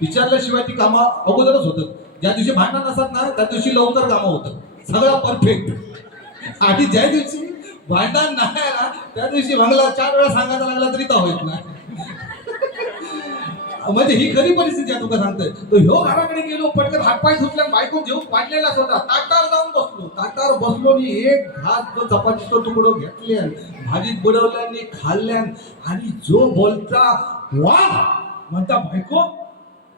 विचारल्याशिवाय ती कामं अगोदरच होतं. ज्या दिवशी भांडण असतात ना त्या दिवशी लवकर कामं होतं, सगळं परफेक्ट. आणि ज्या दिवशी भांडण नाही ना त्या दिवशी भांगला 4 वेळा सांगायला लागला तरी तर होत नाही. म्हणजे ही खरी परिस्थिती आहे तुका सांगतोय. तो ह्यो घराकडे गेलो, पटकन हातपाय धुतल्या, बायको घेऊन पाडलेलाच होता. ताटावर जाऊन बसलो. ताटावर बसलो आणि एक घास जो चपातीचा तुकडो घेतल्यान, भाजीत बुडवल्याने खाल्ल्यान आणि जो बोलता वा म्हणता बायको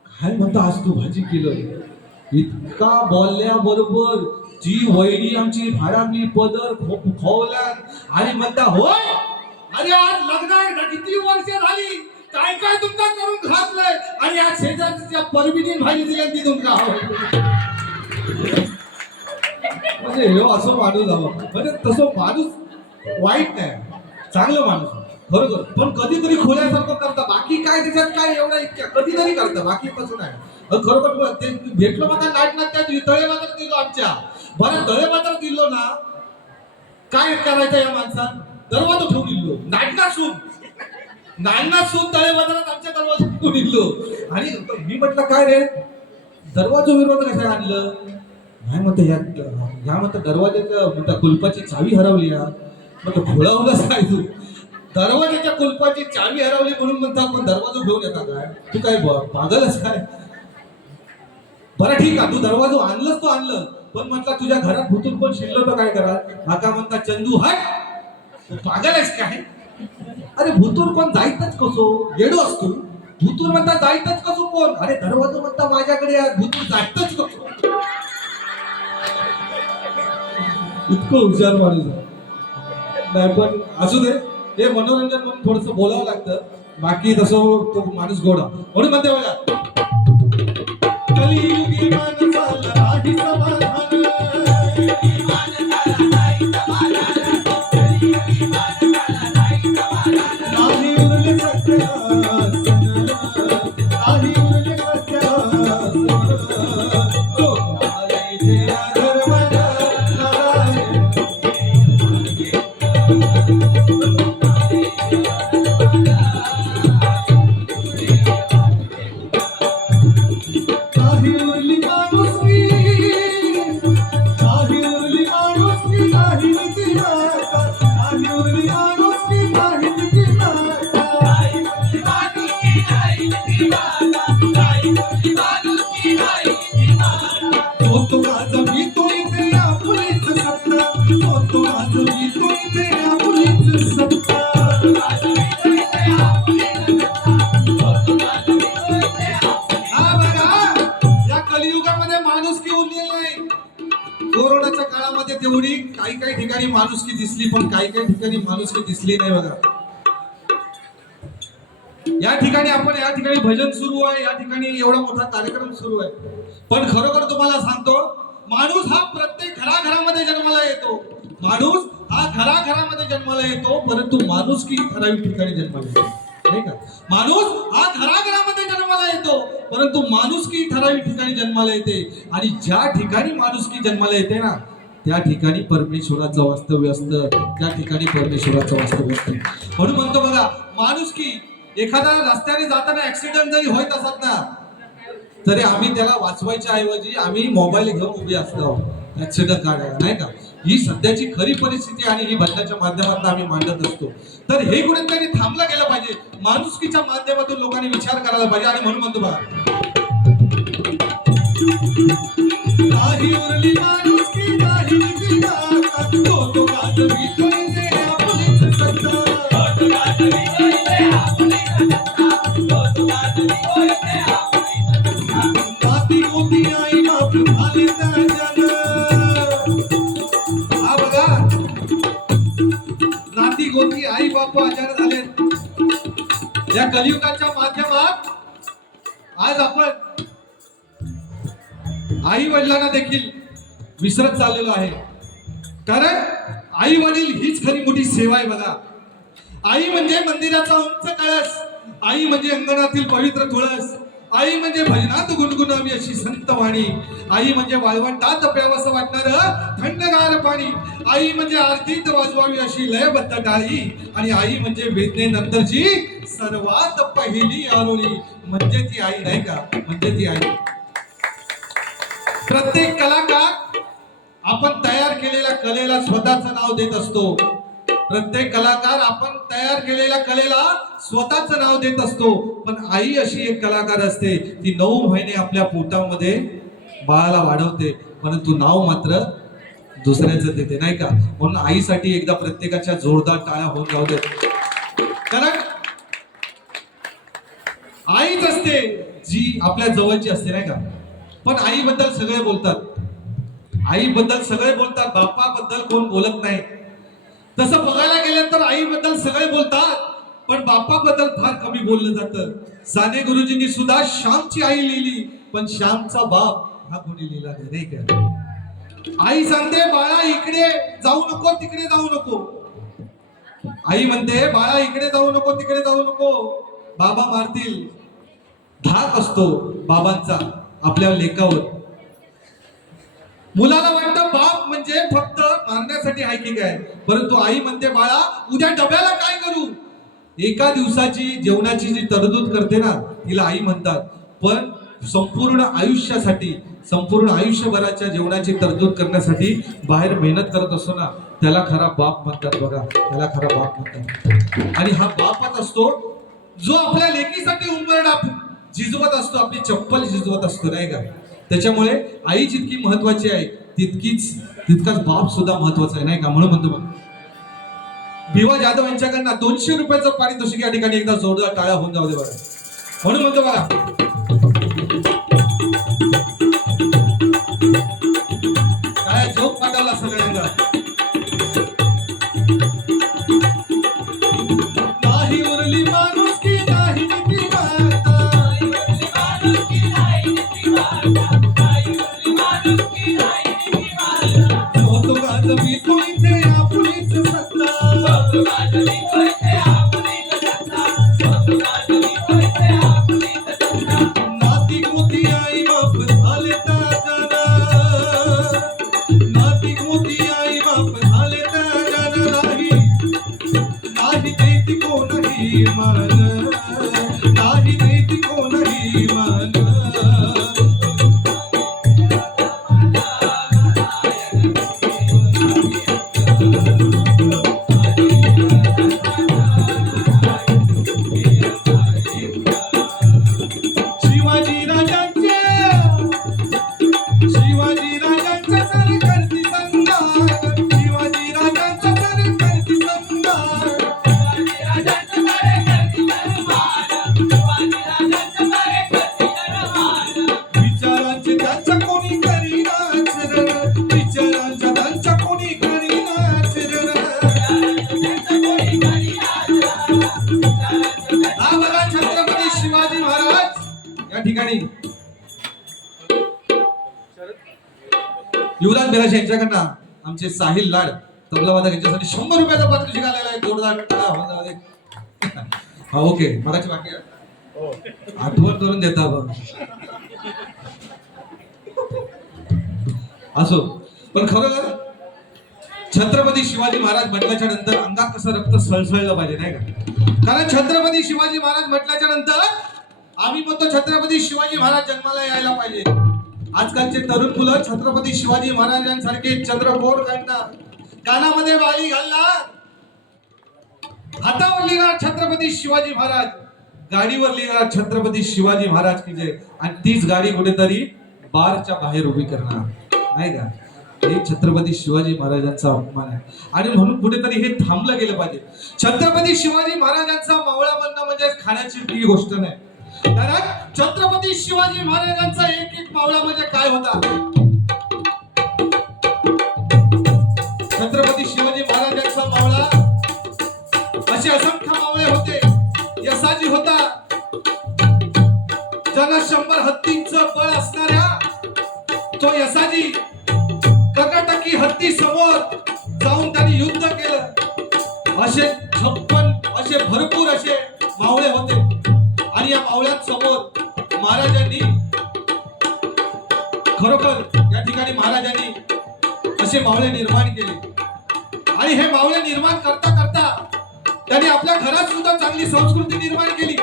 काय म्हणता आज तू भाजी केलं. इतका बोलल्याबरोबर जी वहिनी आमची भाडांनी पदर खोवल्यान आणि म्हणता होय अरे आज लग्न आहे, किती वर्ष झाली, काय काय तुमका करून घातलंय आणि आज शेजारच्या परबिनीन भाजी दिल्या ती तुमका. म्हणजे हे असं माणूस हवं. म्हणजे तसं माणूस वाईट नाही, चांगलं माणूस बरोबर. पण कधीतरी खोल्यासारखं करता, बाकी काय त्याच्यात काय एवढा इतक्या कधीतरी करता, बाकी कसं नाही. खरोखर ते भेटलो मला नाटनात त्या तळे बाजार दिलो आमच्या बरं तळे बाजार दिलो ना काय करायचं या माणसात दरवाजा ठेवून दिलो नाटनासून तळे बाजारात आमच्या दरवाजा ठेवून दिलो आणि मी म्हटलं काय रे दरवाजा विरोध कशा आणलं नाही म्हणते ह्या म्हणतं दरवाजाच्या कुलपाची चावी हरवली या मग खोळावलंच काय तू दरवाजाच्या कुलपाची चावी हरवली म्हणून म्हणता आपण दरवाजा घेऊन येता काय तू काय पागलच काय बरं ठीक आहे तू दरवाजा आणलंच तो आणलं पण म्हटलं तुझ्या घरात भूतून कोण शिरलं तर काय करा नाका म्हणता चंदू हाय तू पागल आहेस काय अरे भूतूर कोण जायतच कसो येडो असतो भूतूर म्हणता जायतच कसो कोण अरे दरवाजा म्हणता माझ्याकडे भूतूर जायतच कसो इतकं हुशार माणूस नाही पण असू दे हे मनोरंजन म्हणून थोडस बोलावं लागतं बाकी तसं तो माणूस गोडा म्हणून म्हणते बघा कलियुगी माणसाला नाही समाधान नाही उरले सत्यासन नाही उरले सत्यासन तो आले जे धर्मना नारायण काही उरली माणुसकी काही उरली माणुसकी काही नीती माता काही उरली माणुसकी काही नीती माता तो तो माझा मी तो इथे आपुलीच सत्ता तो तो माझा मी तो इथे आपुलीच सत्ता हा बघा या कलियुगामध्ये माणुसकी उरलेली नाही कोरोनाच्या काळामध्ये तेवढी काही ठिकाणी माणुसकी दिसली पण काही ठिकाणी माणुसकी दिसली नाही बघा या ठिकाणी भजन सुरू आहे या ठिकाणी एवढा मोठा कार्यक्रम सुरू आहे पण खरोखर तुम्हाला सांगतो माणूस हा प्रत्येक घराघरामध्ये जन्माला येतो माणूस हा घराघरामध्ये जन्माला येतो परंतु माणुसकी ठराविक ठिकाणी जन्माला येतो नाही का माणूस हा घराघरामध्ये जन्माला येतो परंतु माणुसकी ठराविक ठिकाणी जन्माला येते आणि ज्या ठिकाणी माणुसकी जन्माला येते ना त्या ठिकाणी परमेश्वराचं वास्तव्य असतं त्या ठिकाणी परमेश्वराचं वास्तव्य असतं म्हणून म्हणतो बघा माणुसकी एखादा रस्त्याने जाताना ऍक्सिडेंट जरी होत असत ना तरी आम्ही त्याला वाचवायच्या ऐवजी आम्ही मोबाईल घेऊन उभे असतो ऍक्सिडेंट काढायला नाही का ही सध्याची खरी परिस्थिती आणि ही भजनाच्या माध्यमातून आम्ही मांडत असतो तर हे कुठेतरी थांबलं गेलं पाहिजे माणुसकीच्या माध्यमातून लोकांनी विचार करायला पाहिजे आणि म्हणून म्हणतो बघा काही उरली माणुसकी काही नीती माता तो तो काजवी तो इथे आपुलीच सत्ता नाती गोती आई बाप झाली त्याच्यानं हा बघा नाती गोती आई बाप आजार झाले या कलियुगाच्या माध्यमात आज आपण आई वडिलांना देखील विसरत चाललेलो आहे कारण आई वडील हीच खरी मोठी सेवा आहे बघा आई म्हणजे मंदिराचा उंच कळस आई म्हणजे अंगणातील पवित्र तुळस आई म्हणजे भजनात गुणगुणावी अशी संत वाणी आई म्हणजे वाळवंटात प्यावंसं वाटणार थंडगार पाणी आई म्हणजे आरतीत वाजवावी अशी लयबद्ध टाळी आणि आई म्हणजे वेदनेनंतरची सर्वात पहिली आरोळी म्हणजे ती आई नाही का म्हणजे ती आई प्रत्येक कलाकार आपण तयार केलेल्या कलेला स्वतःचं नाव देत असतो प्रत्येक कलाकार आपण तयार केलेल्या कलेला स्वतःचं नाव देत असतो पण आई अशी एक कलाकार असते ती 9 महिने आपल्या पोटामध्ये बाळाला वाढवते परंतु नाव मात्र दुसऱ्याचं देते नाही का म्हणून आईसाठी एकदा प्रत्येकाच्या जोरदार टाळ्या होऊन जाऊ दे कारण आईच असते जी आपल्या जवळची असते नाही का पण आईबद्दल सगळे बोलतात बापाबद्दल कोण बोलत नाही तसं बघायला गेलं तर आईबद्दल सगळे बोलतात पण बापाबद्दल फार कमी बोललं जातं साने गुरुजींनी सुद्धा श्यामची आई लिहिली पण श्यामचा बाप हा कोणी लिहिला नाही का आई सांगते बाळा इकडे जाऊ नको तिकडे जाऊ नको आई म्हणते बाळा इकडे जाऊ नको तिकडे जाऊ नको बाबा मारतील धाक असतो बाबांचा आपल्या लेकावर. मुलाला वाटतं बाप म्हणजे फक्त मारण्यासाठी आहे की काय, परंतु आई म्हणते बाळा उद्या डब्याला काय करू. एका दिवसाची जेवणाची जी तरतूद करते ना तिला आई म्हणतात, पण संपूर्ण आयुष्यासाठी संपूर्ण आयुष्यभराच्या जेवणाची तरतूद करण्यासाठी बाहेर मेहनत करत असतो ना त्याला खरा बाप म्हणतात. बघा त्याला खरा बाप म्हणतात. आणि हा बापच असतो जो आपल्या लेकीसाठी उंबरडा झिजवत असतो, आपली चप्पल झिजवत असतो नाही का. त्याच्यामुळे आई जितकी महत्वाची आहे तितकाच बाप सुद्धा महत्वाचा आहे नाही का. म्हणून म्हणतो मग भिवा जाधव यांच्याकडनं 200 रुपयाचं पारितोषिक या ठिकाणी एकदा जोरदार टाळ्या होऊन जाऊ दे बघा. म्हणून म्हणतो बघा काय झोप पाठवला सगळ्यांना. नाही उरली माणुसकी नाही नीती वार्ता, होतो गाजवी तो इथे आपुलीच सत्ता. नाती मोती आई बाप झाले ताजाना, नाती मोती आई बाप झाले ताजाना. नाही देती कोणही मान, नाही देती कोणही मान. शिवाजी राजांच्या सरी करती संगार, शिवाजी राजांच्या सरी करती संगार. विचारांचे त्यांच्या कोणी करीना आचरण, विचारांच्या त्यांच्या कोणी करीना आचरण. हा बघा छत्रपती शिवाजी महाराज या ठिकाणी युवराज बिराज यांच्याकडनं आमचे साहिल लाड तबलावादक यांच्यासाठी 100 रुपयाचा पारितोषिक आलेला आहे. जोरदार टाळ्या होऊन जाऊ दे. हा ओके मराठी बाकी आहे. आठवण करून देता बघ असो. पण खरं छत्रपती शिवाजी महाराज म्हटल्याच्या नंतर अंगात कसं रक्त सळसळलं पाहिजे नाही का. कारण छत्रपती शिवाजी महाराज म्हटल्याच्या नंतर आम्ही म्हणतो छत्रपती शिवाजी महाराज जन्माला यायला पाहिजे. आजकालचे तरुण मुलं छत्रपती शिवाजी महाराजांसारखे चंद्रकोर काढणार, कानामध्ये वाली घालणार, हातावर लिहिणार छत्रपती शिवाजी महाराज, गाडीवर लिहिणार छत्रपती शिवाजी महाराज की जय. आणि तीच गाडी कुठेतरी बारच्या बाहेर उभी करणार नाही का. हे छत्रपती शिवाजी महाराजांचा अपमान आहे. आणि म्हणून कुठेतरी हे थांबलं गेलं पाहिजे. छत्रपती शिवाजी महाराजांचा मावळा बनणं म्हणजे खाण्याची ती गोष्ट नाही. कारण छत्रपती शिवाजी महाराजांचा एक एक मावळा म्हणजे काय होता. छत्रपती शिवाजी महाराजांचा मावळा असे असंख्य मावळे होते. यसाजी होता ज्यांना 100 हत्तींचं बळ असणाऱ्या तो यसाजी कर्नाटकी हत्ती समोर जाऊन त्यांनी युद्ध केलं. असे 56 असे भरपूर असे मावळे होते. आणि या मावळ्यांसमोर महाराजांनी खरोखर या ठिकाणी महाराजांनी असे मावळे निर्माण केले. आणि हे मावळे निर्माण करता करता त्यांनी आपल्या घरात सुद्धा चांगली संस्कृती निर्माण केली.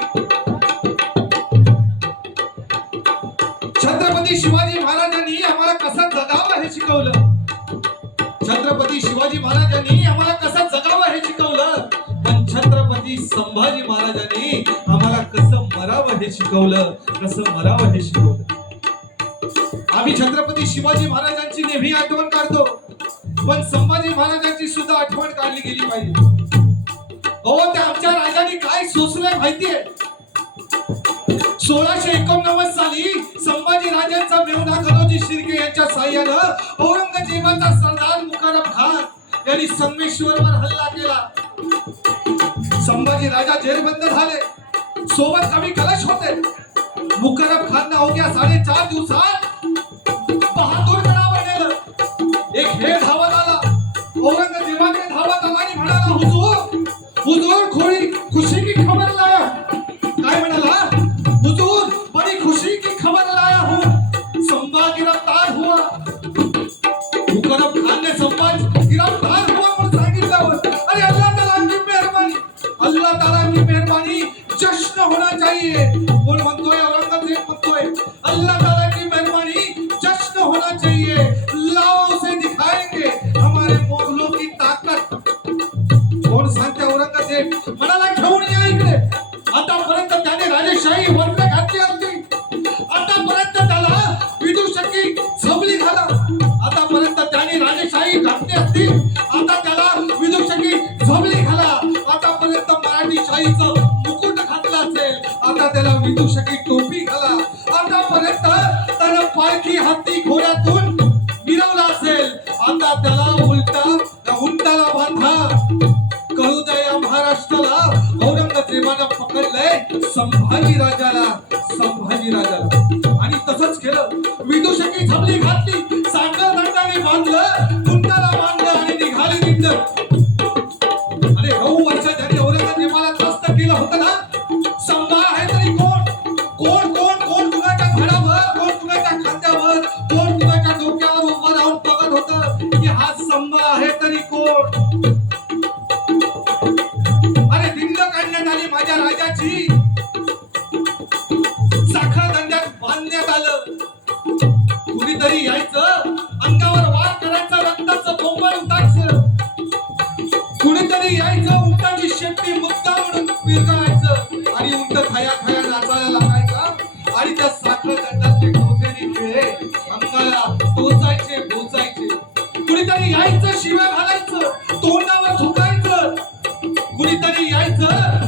छत्रपती शिवाजी महाराजांनी आम्हाला कसं जगावं हे शिकवलं. छत्रपती शिवाजी महाराजांनी आम्हाला कसं जगावं हे शिकवलं. पण छत्रपती संभाजी महाराजांनी आम्हाला कसं मरावं हे शिकवलं, कसं मरावं हे शिकवलं. आम्ही छत्रपती शिवाजी महाराजांची नेहमी आठवण काढतो, पण संभाजी महाराजांची सुद्धा आठवण काढली गेली पाहिजे. हो त्या आमच्या राजांनी काय सोसलंय माहितीये. 1689 साली संभाजी राजांचा मेहुणा खरोजी शिर्के यांच्या साह्यानं औरंगजेबाचा सरदार मुकरब खान यांनी संगमेश्वरवर हल्ला केला. संभाजी राजा जेरबंद झाले, सोबत कवी कलश होते. मुकरब खान अवघ्या 4.5 दिवसात बहादूरगडावर नेलं. एक हे धावत आला, औरंगजेबाकडे धावत आला आणि म्हणाला हुजूर खोडी खुशी की खबर लाया. काय म्हणाला हुजूर मुकरम खान ने संभाज गिरफ्तार हुआ और सांगितल्यावर अरे अल्लाह ताला की मेहरबानी, अल्लाह ताला की मेहरबानी, जश्न होना चाहिए. कोण म्हणतोय? औरंगजेब म्हणतोय अल्लाह ताला की मेहरबानी, जश्न होना चाहिए. लाओ से दिखाएंगे हमारे मुगलों की ताकत. कोण सांगते? औरंगजेब म्हणाला घेऊन या इकडे. आतापर्यंत त्याने राजेशाही वर्ग घातली होती, आतापर्यंत त्याला विदूषकी झबली घाला, आतापर्यंत त्याने राजेशाही घातली असती, आता त्याला विदूषकी झबली घाला. आतापर्यंत मराठी शाहीचं मुकुट घातलं असेल, आता त्याला विदूषकी टोपी घाला. आतापर्यंत त्यानं पालखी हत्ती घोड्यातून मिरवला असेल, आता त्याला उंटाला बांधा. कळू द्या या महाराष्ट्राला औरंगजेबानं पकडलंय संभाजी राजाला, संभाजी राजाला. आणि तसंच केलं. विदूषकी झबली घातली, सांगल दंडाने बांधलं, उंटाला बांधलं आणि निघाली दिंड. अरे 9 वर्ष त्यांनी औरंगजेबाला त्रस्त केलं होतं ना. संभा आहे तरी कोण? कोण कोण कोण कुणाच्या झाडावर, कोण कुणाच्या खांद्यावर, कोण कुणाच्या डोक्यावर उभं राहून बघत होतं की हा संभा आहे तरी कोण? अरे दिंड काढण्यात आली माझ्या राजाची, साखर दंड्यात बांधण्यात आलं. कुणीतरी यायचं, अंगावर वार करायचं, रक्ताचं बोंबल उठायचं. कुणीतरी यायचं, उंटाची शेपटी मुद्दा म्हणून पिरगायचं आणि उंट खाया खाया नाचायला लागायचा. आणि त्या साखर दंडातले खोचेरी खेळे अंगाला टोचायचे, बोचायचे. कुणीतरी यायचं, शिव्या घालायचं, तोंडावर थुकायचं. कुणीतरी यायचं,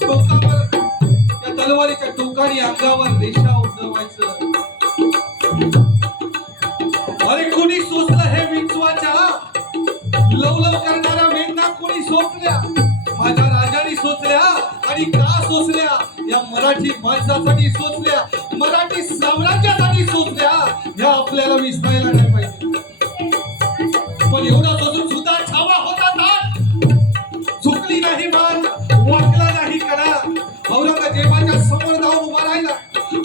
टोकावर त्या तलवारीच्या टोकाने अंगावर रेषा उजवायचं. अरे कोणी सोचलं हे विंचवाच्या लवलव करणाऱ्या मेघना? कोणी सोचल्या? माझ्या राजाने सोचल्या. आणि का सोचल्या? या मराठी माणसासाठी सोचल्या, मराठी साम्राज्यासाठी सोचल्या. या आपल्याला विसरायला नाही पाहिजे. पण एवढा सोचून सुद्धा छावा होता ताट, झुकली नाही मान, वाकला नाही कडा. औरंगजेबाच्या समोर जाऊन उभा राहिला.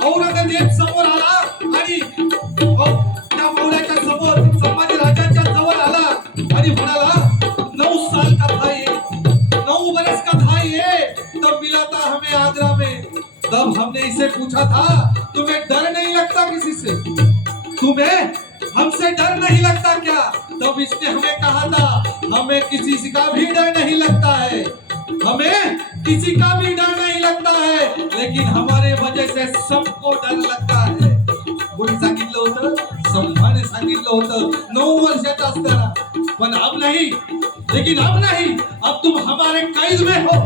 औरंगजेब समोर आला आणि त्या मौलाच्या समोर संभाजी राजांच्या जवळ आला आणि म्हणाला 9 साल का था ये, 9 बरस का था ये, तब मिला था हमें आगरा में. तब हमने इसे पूछा था तुम्हें डर नहीं लगता किसी से, तुम्हें हमसे डर नहीं लगता क्या? तब इसने हमें कहा था हमें किसी का भी डर नहीं लगता है, हमें किसी का भी डर नहीं लगता है, लेकिन हमारे वजह से सबको डर लगता है. कोणी सांगितलं होतं? संभाने सांगितलं होतं 9 वर्षाचा असताना. पण अब नहीं, लेकिन अब नहीं, अब तुम हमारे कैद में हो.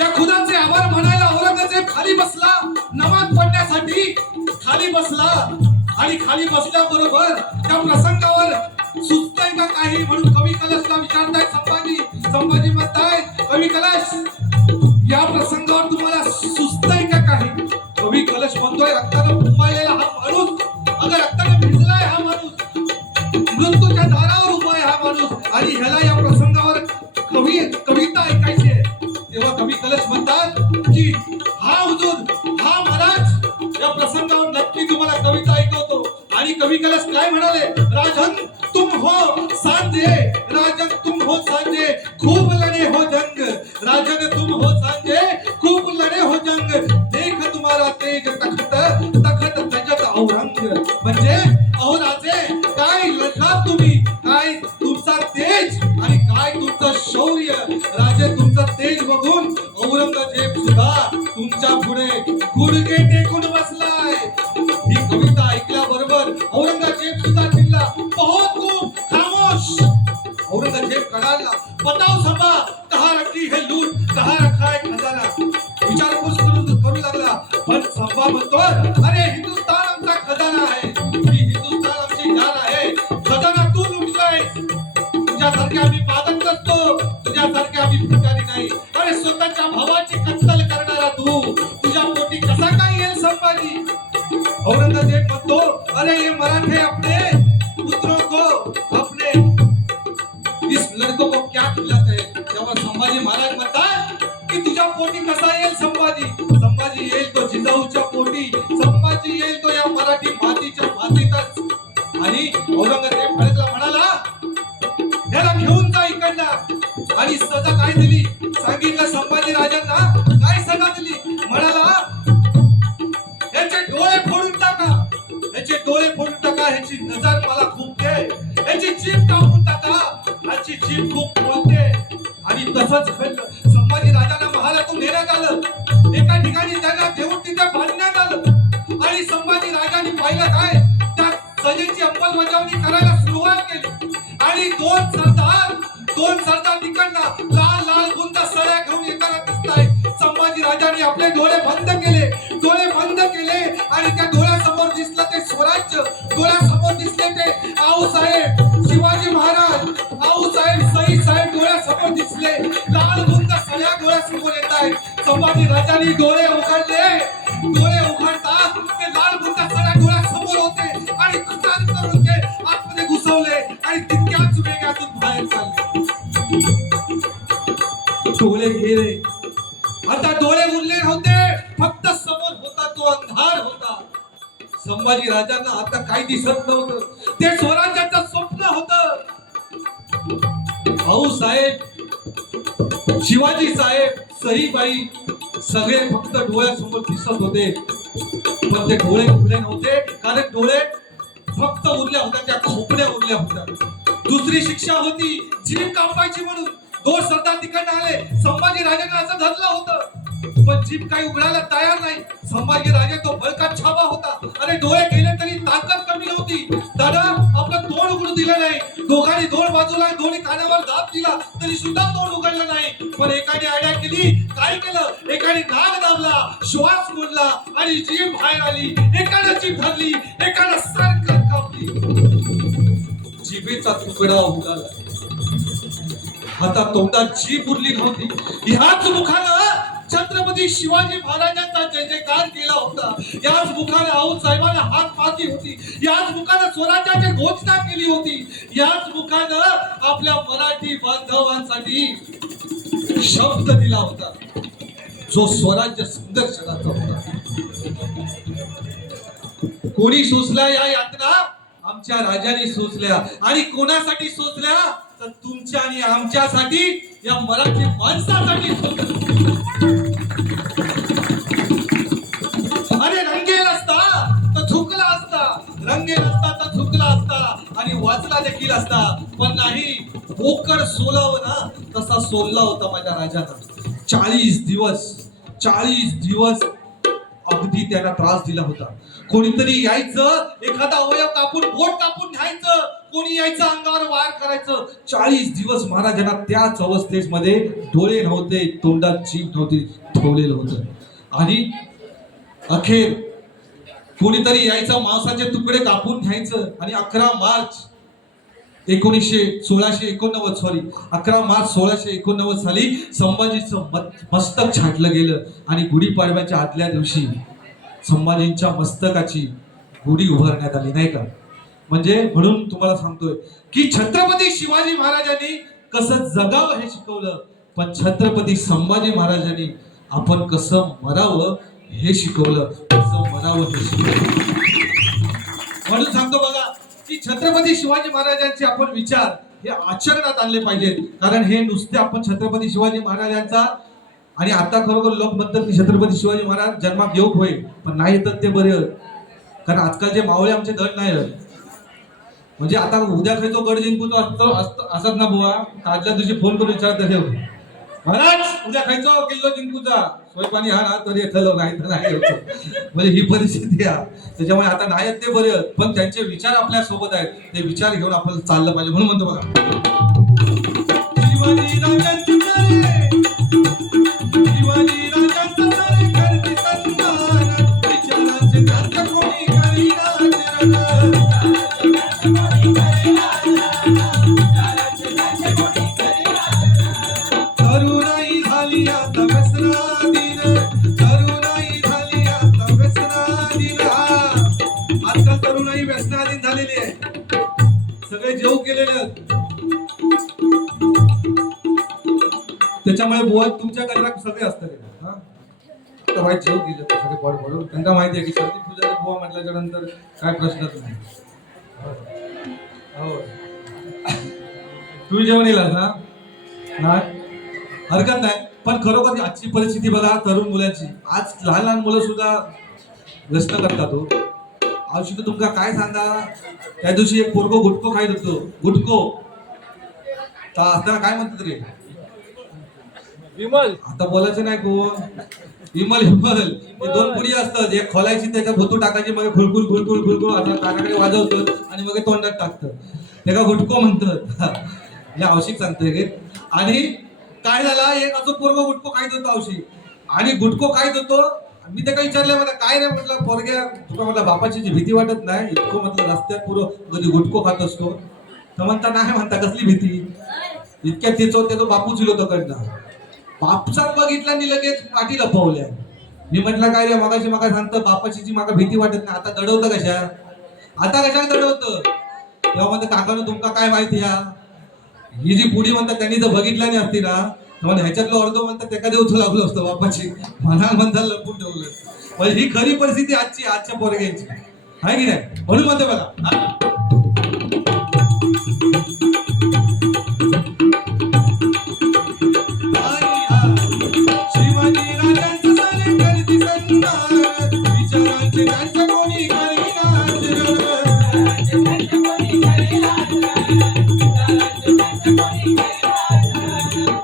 या खुदाचे आभार म्हणायला औरंगजेब खाली बसला, नमाज पढण्यासाठी खाली बसला. आणि खाली बसल्याबरोबर त्या प्रसंगावर सुचतंय का काही म्हणून कवी कलशला विचारतायत संभाजी. संभाजी म्हणतायत कवी कलश, या प्रसंगावर तुम्हाला सुचतंय का काही? कवी कलश म्हणतोय रक्तानं बुंबाळलेला हा माणूस, अगं रक्तानं भिजलाय हा माणूस, मृत्यूच्या दारावर उभा आहे हा माणूस, आणि ह्याला या प्रसंगावर कविता ऐकायची आहे. तेव्हा कवी कलश म्हणतात की हा हुजूर, हा महाराज, या प्रसंगावर नक्की तुम्हाला कविता ऐकवतो. आणि कवी कलश काय म्हणाले? राजन तुम हो सांजे, राजन तुम हो सांजे, खूब लड़े हो जंग, राजन तुम हो सांजे, खूब लड़े हो जंग, देख तुम्हारा तेज तखत तखत तजत औरंग. म्हणजे अहो राजे, काय लढला तुम्ही, काय तुमचा तेज आणि काय तुमचं शौर्य. राजे तुमचं तेज बघून औरंगजेब सुद्धा तुमच्या पुढे गुडघे टेकून बसलाय. ही कविता ऐकल्याबरोबर औरंगजेब सुद्धा चिल्ला, बहुत खूप, खामोश. औरंगजेब कडाला, बताओ संभा, कहाँ रखी है लूट, कहाँ रखा है खजाना. विचारपूस करू लागला. पण संभा म्हणतो अरे हिंदुस्थान आमचा खजाना आहे, ही हिंदुस्थान आमची जान आहे, खजाना तू लुटलायस. तुझ्यासारखे आम्ही पादक नसतो, तुझ्यासारखे आम्ही भिकारी नाही. अरे स्वतःच्या भावाची कत्तल करणारा तू, तुझ्या पोटी कसा काय येईल संभाजी? औरंगजेब म्हणतो अरे ये मराठे अपने पुत्रों को, अपने इस लड़कों को क्या खिलाते हैं? त्यावर संभाजी महाराज म्हणतात की तुझ्या पोटी कसा येईल संभाजी? संभाजी येईल तो जिजाऊच्या पोटी, संभाजी येईल तो या मराठी मातीच्या मातीतच. आणि औरंगजेब आणि सजा काय दिली सांगितलं संभाजी राजांना काय सजा दिली म्हणाला याचे डोळे फोडून टाका याचे डोळे फोडून टाका ह्याची नजर मला खूप दे याची जीभ कापून टाका याची जीभ खूप बोलते आणि तसंच घडलं संभाजी राजांना महालातून नेण्यात आलं एका ठिकाणी त्यांना घेऊन तिथे बांधण्यात आलं आणि संभाजी राजांनी पाहिलं काय त्या सजेची अंमलबजावणी करायला सुरुवात केली आणि दोन सरदार तिकडनं लाल लाल गुंद सळ्या घेऊन येताना दिसताय संभाजी राजांनी आपले डोळे बंद केले आणि त्या डोळ्यासमोर दिसलं ते स्वराज्य डोळ्यासमोर दिसले ते आऊसाहेब शिवाजी महाराज आऊसाहेब सई साहेब डोळ्यासमोर दिसले लाल गुंद सळ्या डोळ्यासमोर येत आहेत संभाजी राजांनी डोळे उघडता ते लाल गुंद सळ्या डोळ्यासमोर होते आणि खुशाल करून ते आतमध्ये घुसवले आणि तितक्याच वेगातून बाहेर चालले डोळे गेले आता डोळे उरले नव्हते फक्त समोर होता तो अंधार होता संभाजी राजांना आता काही दिसत नव्हतं ते स्वराज्याचं स्वप्न होतं भाऊ साहेब शिवाजी साहेब सईबाई सगळे फक्त डोळ्यासमोर दिसत होते पण ते डोळे उरले नव्हते कारण डोळे फक्त उरल्या होत्या त्या खोपड्या उरल्या होत्या दुसरी शिक्षा होती जीभ कापायची म्हणून दोन सरदार तिकडनं आले संभाजी राजांना असं धरलं होतं पण जीभ काही उघडायला तयार नाही संभाजी राजे तो बळकट छावा होता अरे डोळे गेले तरी ताकद कमी नव्हती दादा आपलं तोंड उघडू दिलं नाही दोघांनी दोन बाजूला दोन्ही कानावर दाब दिला तरी सुद्धा तोंड उघडलं नाही पण एकाने आयडिया केली काय केलं एकाने नाक दाबला श्वास मोडला आणि जीभ बाहेर आली एकाने जीभ धरली एकाने सरकत कापली जिभेचा तुकडा उडाला आता तोंडात जीभ उरली नव्हती ह्याच मुखानं छत्रपती शिवाजी महाराजांचा जय जयकार केला होता याच मुखाने आऊसाहेबांना हात पाती होती याच मुखाने स्वराज्याची घोषणा केली होती याच मुखानं आपल्या मराठी बांधवांसाठी शब्द दिला होता जो स्वराज्य संघर्षाचा होता कोणी सोसला या यातना आमच्या राजाने सोसल्या आणि कोणासाठी सोसल्या तर तुमच्या आणि आमच्यासाठी या मराठी माणसासाठी अरे रंगेल असता तर झुकला असता आणि वाचला देखील असता पण नाही पोकर सोलावं ना तसा सोलला होता माझ्या राजानं 40 दिवस अगदी त्यांना त्रास दिला होता कोणीतरी यायचं एखादा अवयव कापून बोट कापून न्यायचं कोणी यायचं अंगावर वार करायचं 40 दिवस महाराजांना त्याच अवस्थेमध्ये डोळे नव्हते तोंडात जीभ नव्हती ठेवलेलं होतं आणि अखेर कोणीतरी यायचं मांसाचे तुकडे कापून न्यायचं आणि 11 मार्च 1689 साली संभाजीचं मस्तक छाटलं गेलं आणि गुढीपाडव्याच्या आदल्या दिवशी संभाजींच्या मस्तकाची गुढी उभारण्यात आली नाही का म्हणजे म्हणून तुम्हाला सांगतोय की छत्रपती शिवाजी महाराजांनी कसं जगावं हे शिकवलं पण छत्रपती संभाजी महाराजांनी आपण कसं मरावं हे शिकवलं म्हणून सांगतो बघा की छत्रपती शिवाजी महाराजांचे आपण विचार हे आचरणात आणले पाहिजेत कारण हे नुसते आपण छत्रपती शिवाजी महाराजांचा आणि आता खरोखर लोक म्हणतात की छत्रपती शिवाजी महाराज जन्मात योग होईल पण नाही येतात ते बरे कारण आजकालचे मावळे आमचे धड नाही म्हणजे आता उद्या खायचो गड जिंकून असतात ना बुवा आदल्या दिवशी फोन करून विचारत महाराज उद्या खायचो किल्लो जिंकूचा सोयपाणी हा ना तरी येतलो नाही तर नाही म्हणजे ही परिस्थिती आहे त्याच्यामुळे आता नाही आहेत ते बरे पण त्यांचे विचार आपल्या सोबत आहेत ते विचार घेऊन आपण चाललं पाहिजे म्हणून म्हणतो बघा शिवाजी राजांची शिवाजी राजांचा करते सन्मान विचारांचे त्यांच्या कोणी करी तरुणाई झाली आता व्यसना दिन तरुणाई झाली आता व्यसना दिन आजकाल तरुणाई व्यसनाधीन झालेली आहे सगळे जेव केलेले त्याच्यामुळे बुवा तुमच्या घरात सगळे असतात हा वाईट जेव गेले सगळे बड बडून त्यांना माहिती आहे की सर्दी पूजा बुवा म्हटल्याच्या नंतर काय प्रश्नच नाही हो तू जेवण येलास ना हरकत नाही, पण खरोखर आजची परिस्थिती बघा तरुण मुलांची. आज लहान लहान मुलं सुद्धा व्यस्त करतात हो. औषध तुमका काय सांगा, त्या दिवशी एक पोरगो गुटको खायत होतो. गुटको असताना काय म्हणतात रे, विमल आता बोलायचं नाही कोण, विमल विमल. ते दोन पुडी असतात, एक खोलायची त्याच्या भोतू टाकायची, मग खुळकुल खुळकुल खुळकुल आता कानाकडे वाजवतं आणि मग तोंडात टाकतं, त्याला गुटको म्हणतात. हे औषध सांगतोय गे. आणि काय झाला, एक असं पोरगो गुटको खायत होतो औषध, आणि गुटको खायत होतो. मी त्याला विचारलं, मला काय नाही म्हटलं पोरग्या, तुला म्हटलं बापाची जी भीती वाटत नाही इतकं, म्हटलं रस्त्यात पुरं कधी गुटको खात असतो. तर म्हणता नाही, म्हणता कसली भीती, इतक्या तिचो त्याचा बापू चिलो कडनं बापसात बघितला आणि लगेच पाठी लपवल्या. मी म्हटलं काय रे, मगाशी मगा सांगतं बापाची जी मागा भीती वाटत नाही, आता दडवतं कशा, आता कशाला दडवतं. तेव्हा म्हणतं काकानं तुमका काय माहिती, ही जी पुढी म्हणतात त्यांनी जर बघितला नाही असती ना, तर ह्याच्यातलं अर्ध म्हणतात त्या देवच लागलो असतं बापाची, म्हणा म्हणता लपून ठेवलं. म्हणजे ही खरी परिस्थिती आजच्या पोरग्यांची आहे की नाही. म्हणून म्हणते बघा, शिवाजी राजांचं झाले गर्दी संतार, विचारांचे त्यांच्या कोणी करीनाच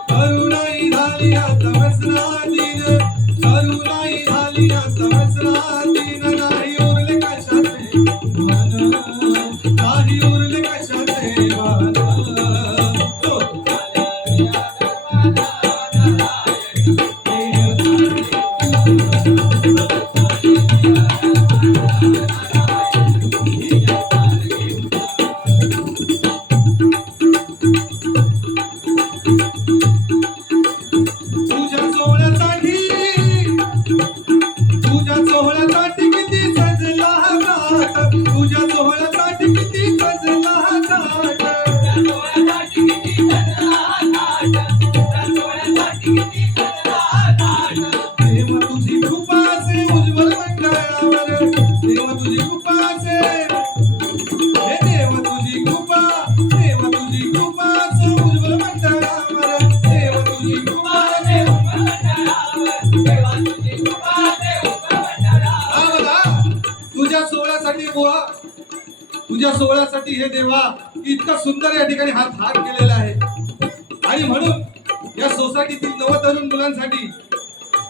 करुणाई झाली आता वस्त्राधीन, करुणाई झाली आता वस्त्राधीन. नाही उरले कशाचे मन, नाही उरले कशाचे मन. तुझ्या सोहळ्यासाठी किती सजला घाट, तुझ्या सोहळ्यासाठी किती सजला घाट. देवा तुझी कृपा असे उज्ज्वल मंडळावर, देवा तुझी कृपा असे, हे देवा तुझी कृपा, देवा तुझी कृपा असे उज्ज्वल मंडळावर, देवा तुझी कृपा असे तुझ्या सोहळ्यासाठी बुवा, तुझ्या सोहळ्यासाठी हे देवा इतका सुंदर या ठिकाणी हात केलेला आहे. आणि म्हणून या सोसायटीतील नवतरुण मुलांसाठी,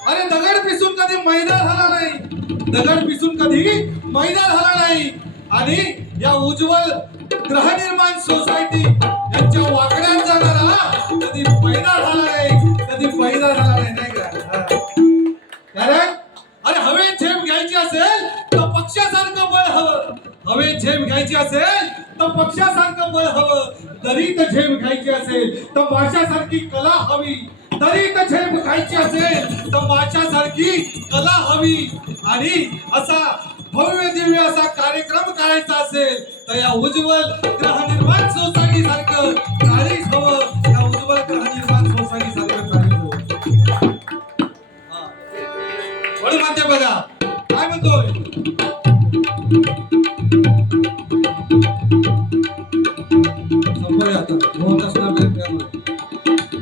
अरे दगड पिसून कधी मैदा झाला नाही, दगड पिसून कधी मैदा झाला नाही. आणि या उज्ज्वल गृहनिर्माण सोसायटी यांच्या वाकड्यात जाणारा कधी पैदा झाला नाही, कधी पैदा झाला नाही, नाही का. कारण अरे हवे झेप घ्यायची असेल तर पक्षासारखं बळ हवं, हवे झेप घ्यायची असेल तर पक्षासारखं बळ हवं, तरी तर झेप घ्यायची असेल तर माशासारखी कला हवी, तरी तर झेप घ्यायची असेल तर माशासारखी कला हवी. आणि असा भव्य दिव्य असा कार्यक्रम करायचा असेल तर या उज्ज्वल गृहनिर्माण सोसायटी सारखं काळीच हवं, या उज्ज्वल गृहनिर्माण सोसायटी सारखं काळीच हवं. म्हणून म्हणते बघा काय म्हणतोय, संपय आता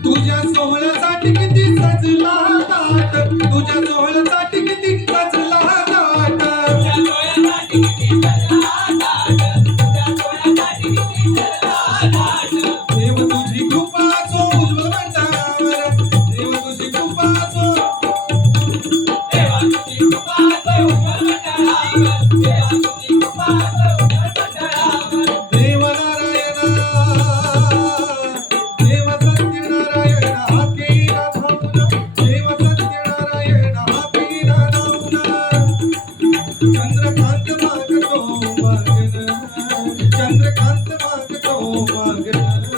तुझ्या सोहळ्यासाठी किती सजला घाट, तुझ्या सोहळ्यासाठी किती सजला घाट. देव तुझी कृपा असो उज्ज्वल मंडळावर, देव तुझी कृपा असो, देव नारायण, देव सत्यनारायण हाके धावून, देव सत्यनारायण हाके धावून. चंद्रकांत मागतो मागन, चंद्रकांत मागतो मागन.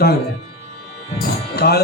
टाळ टाळ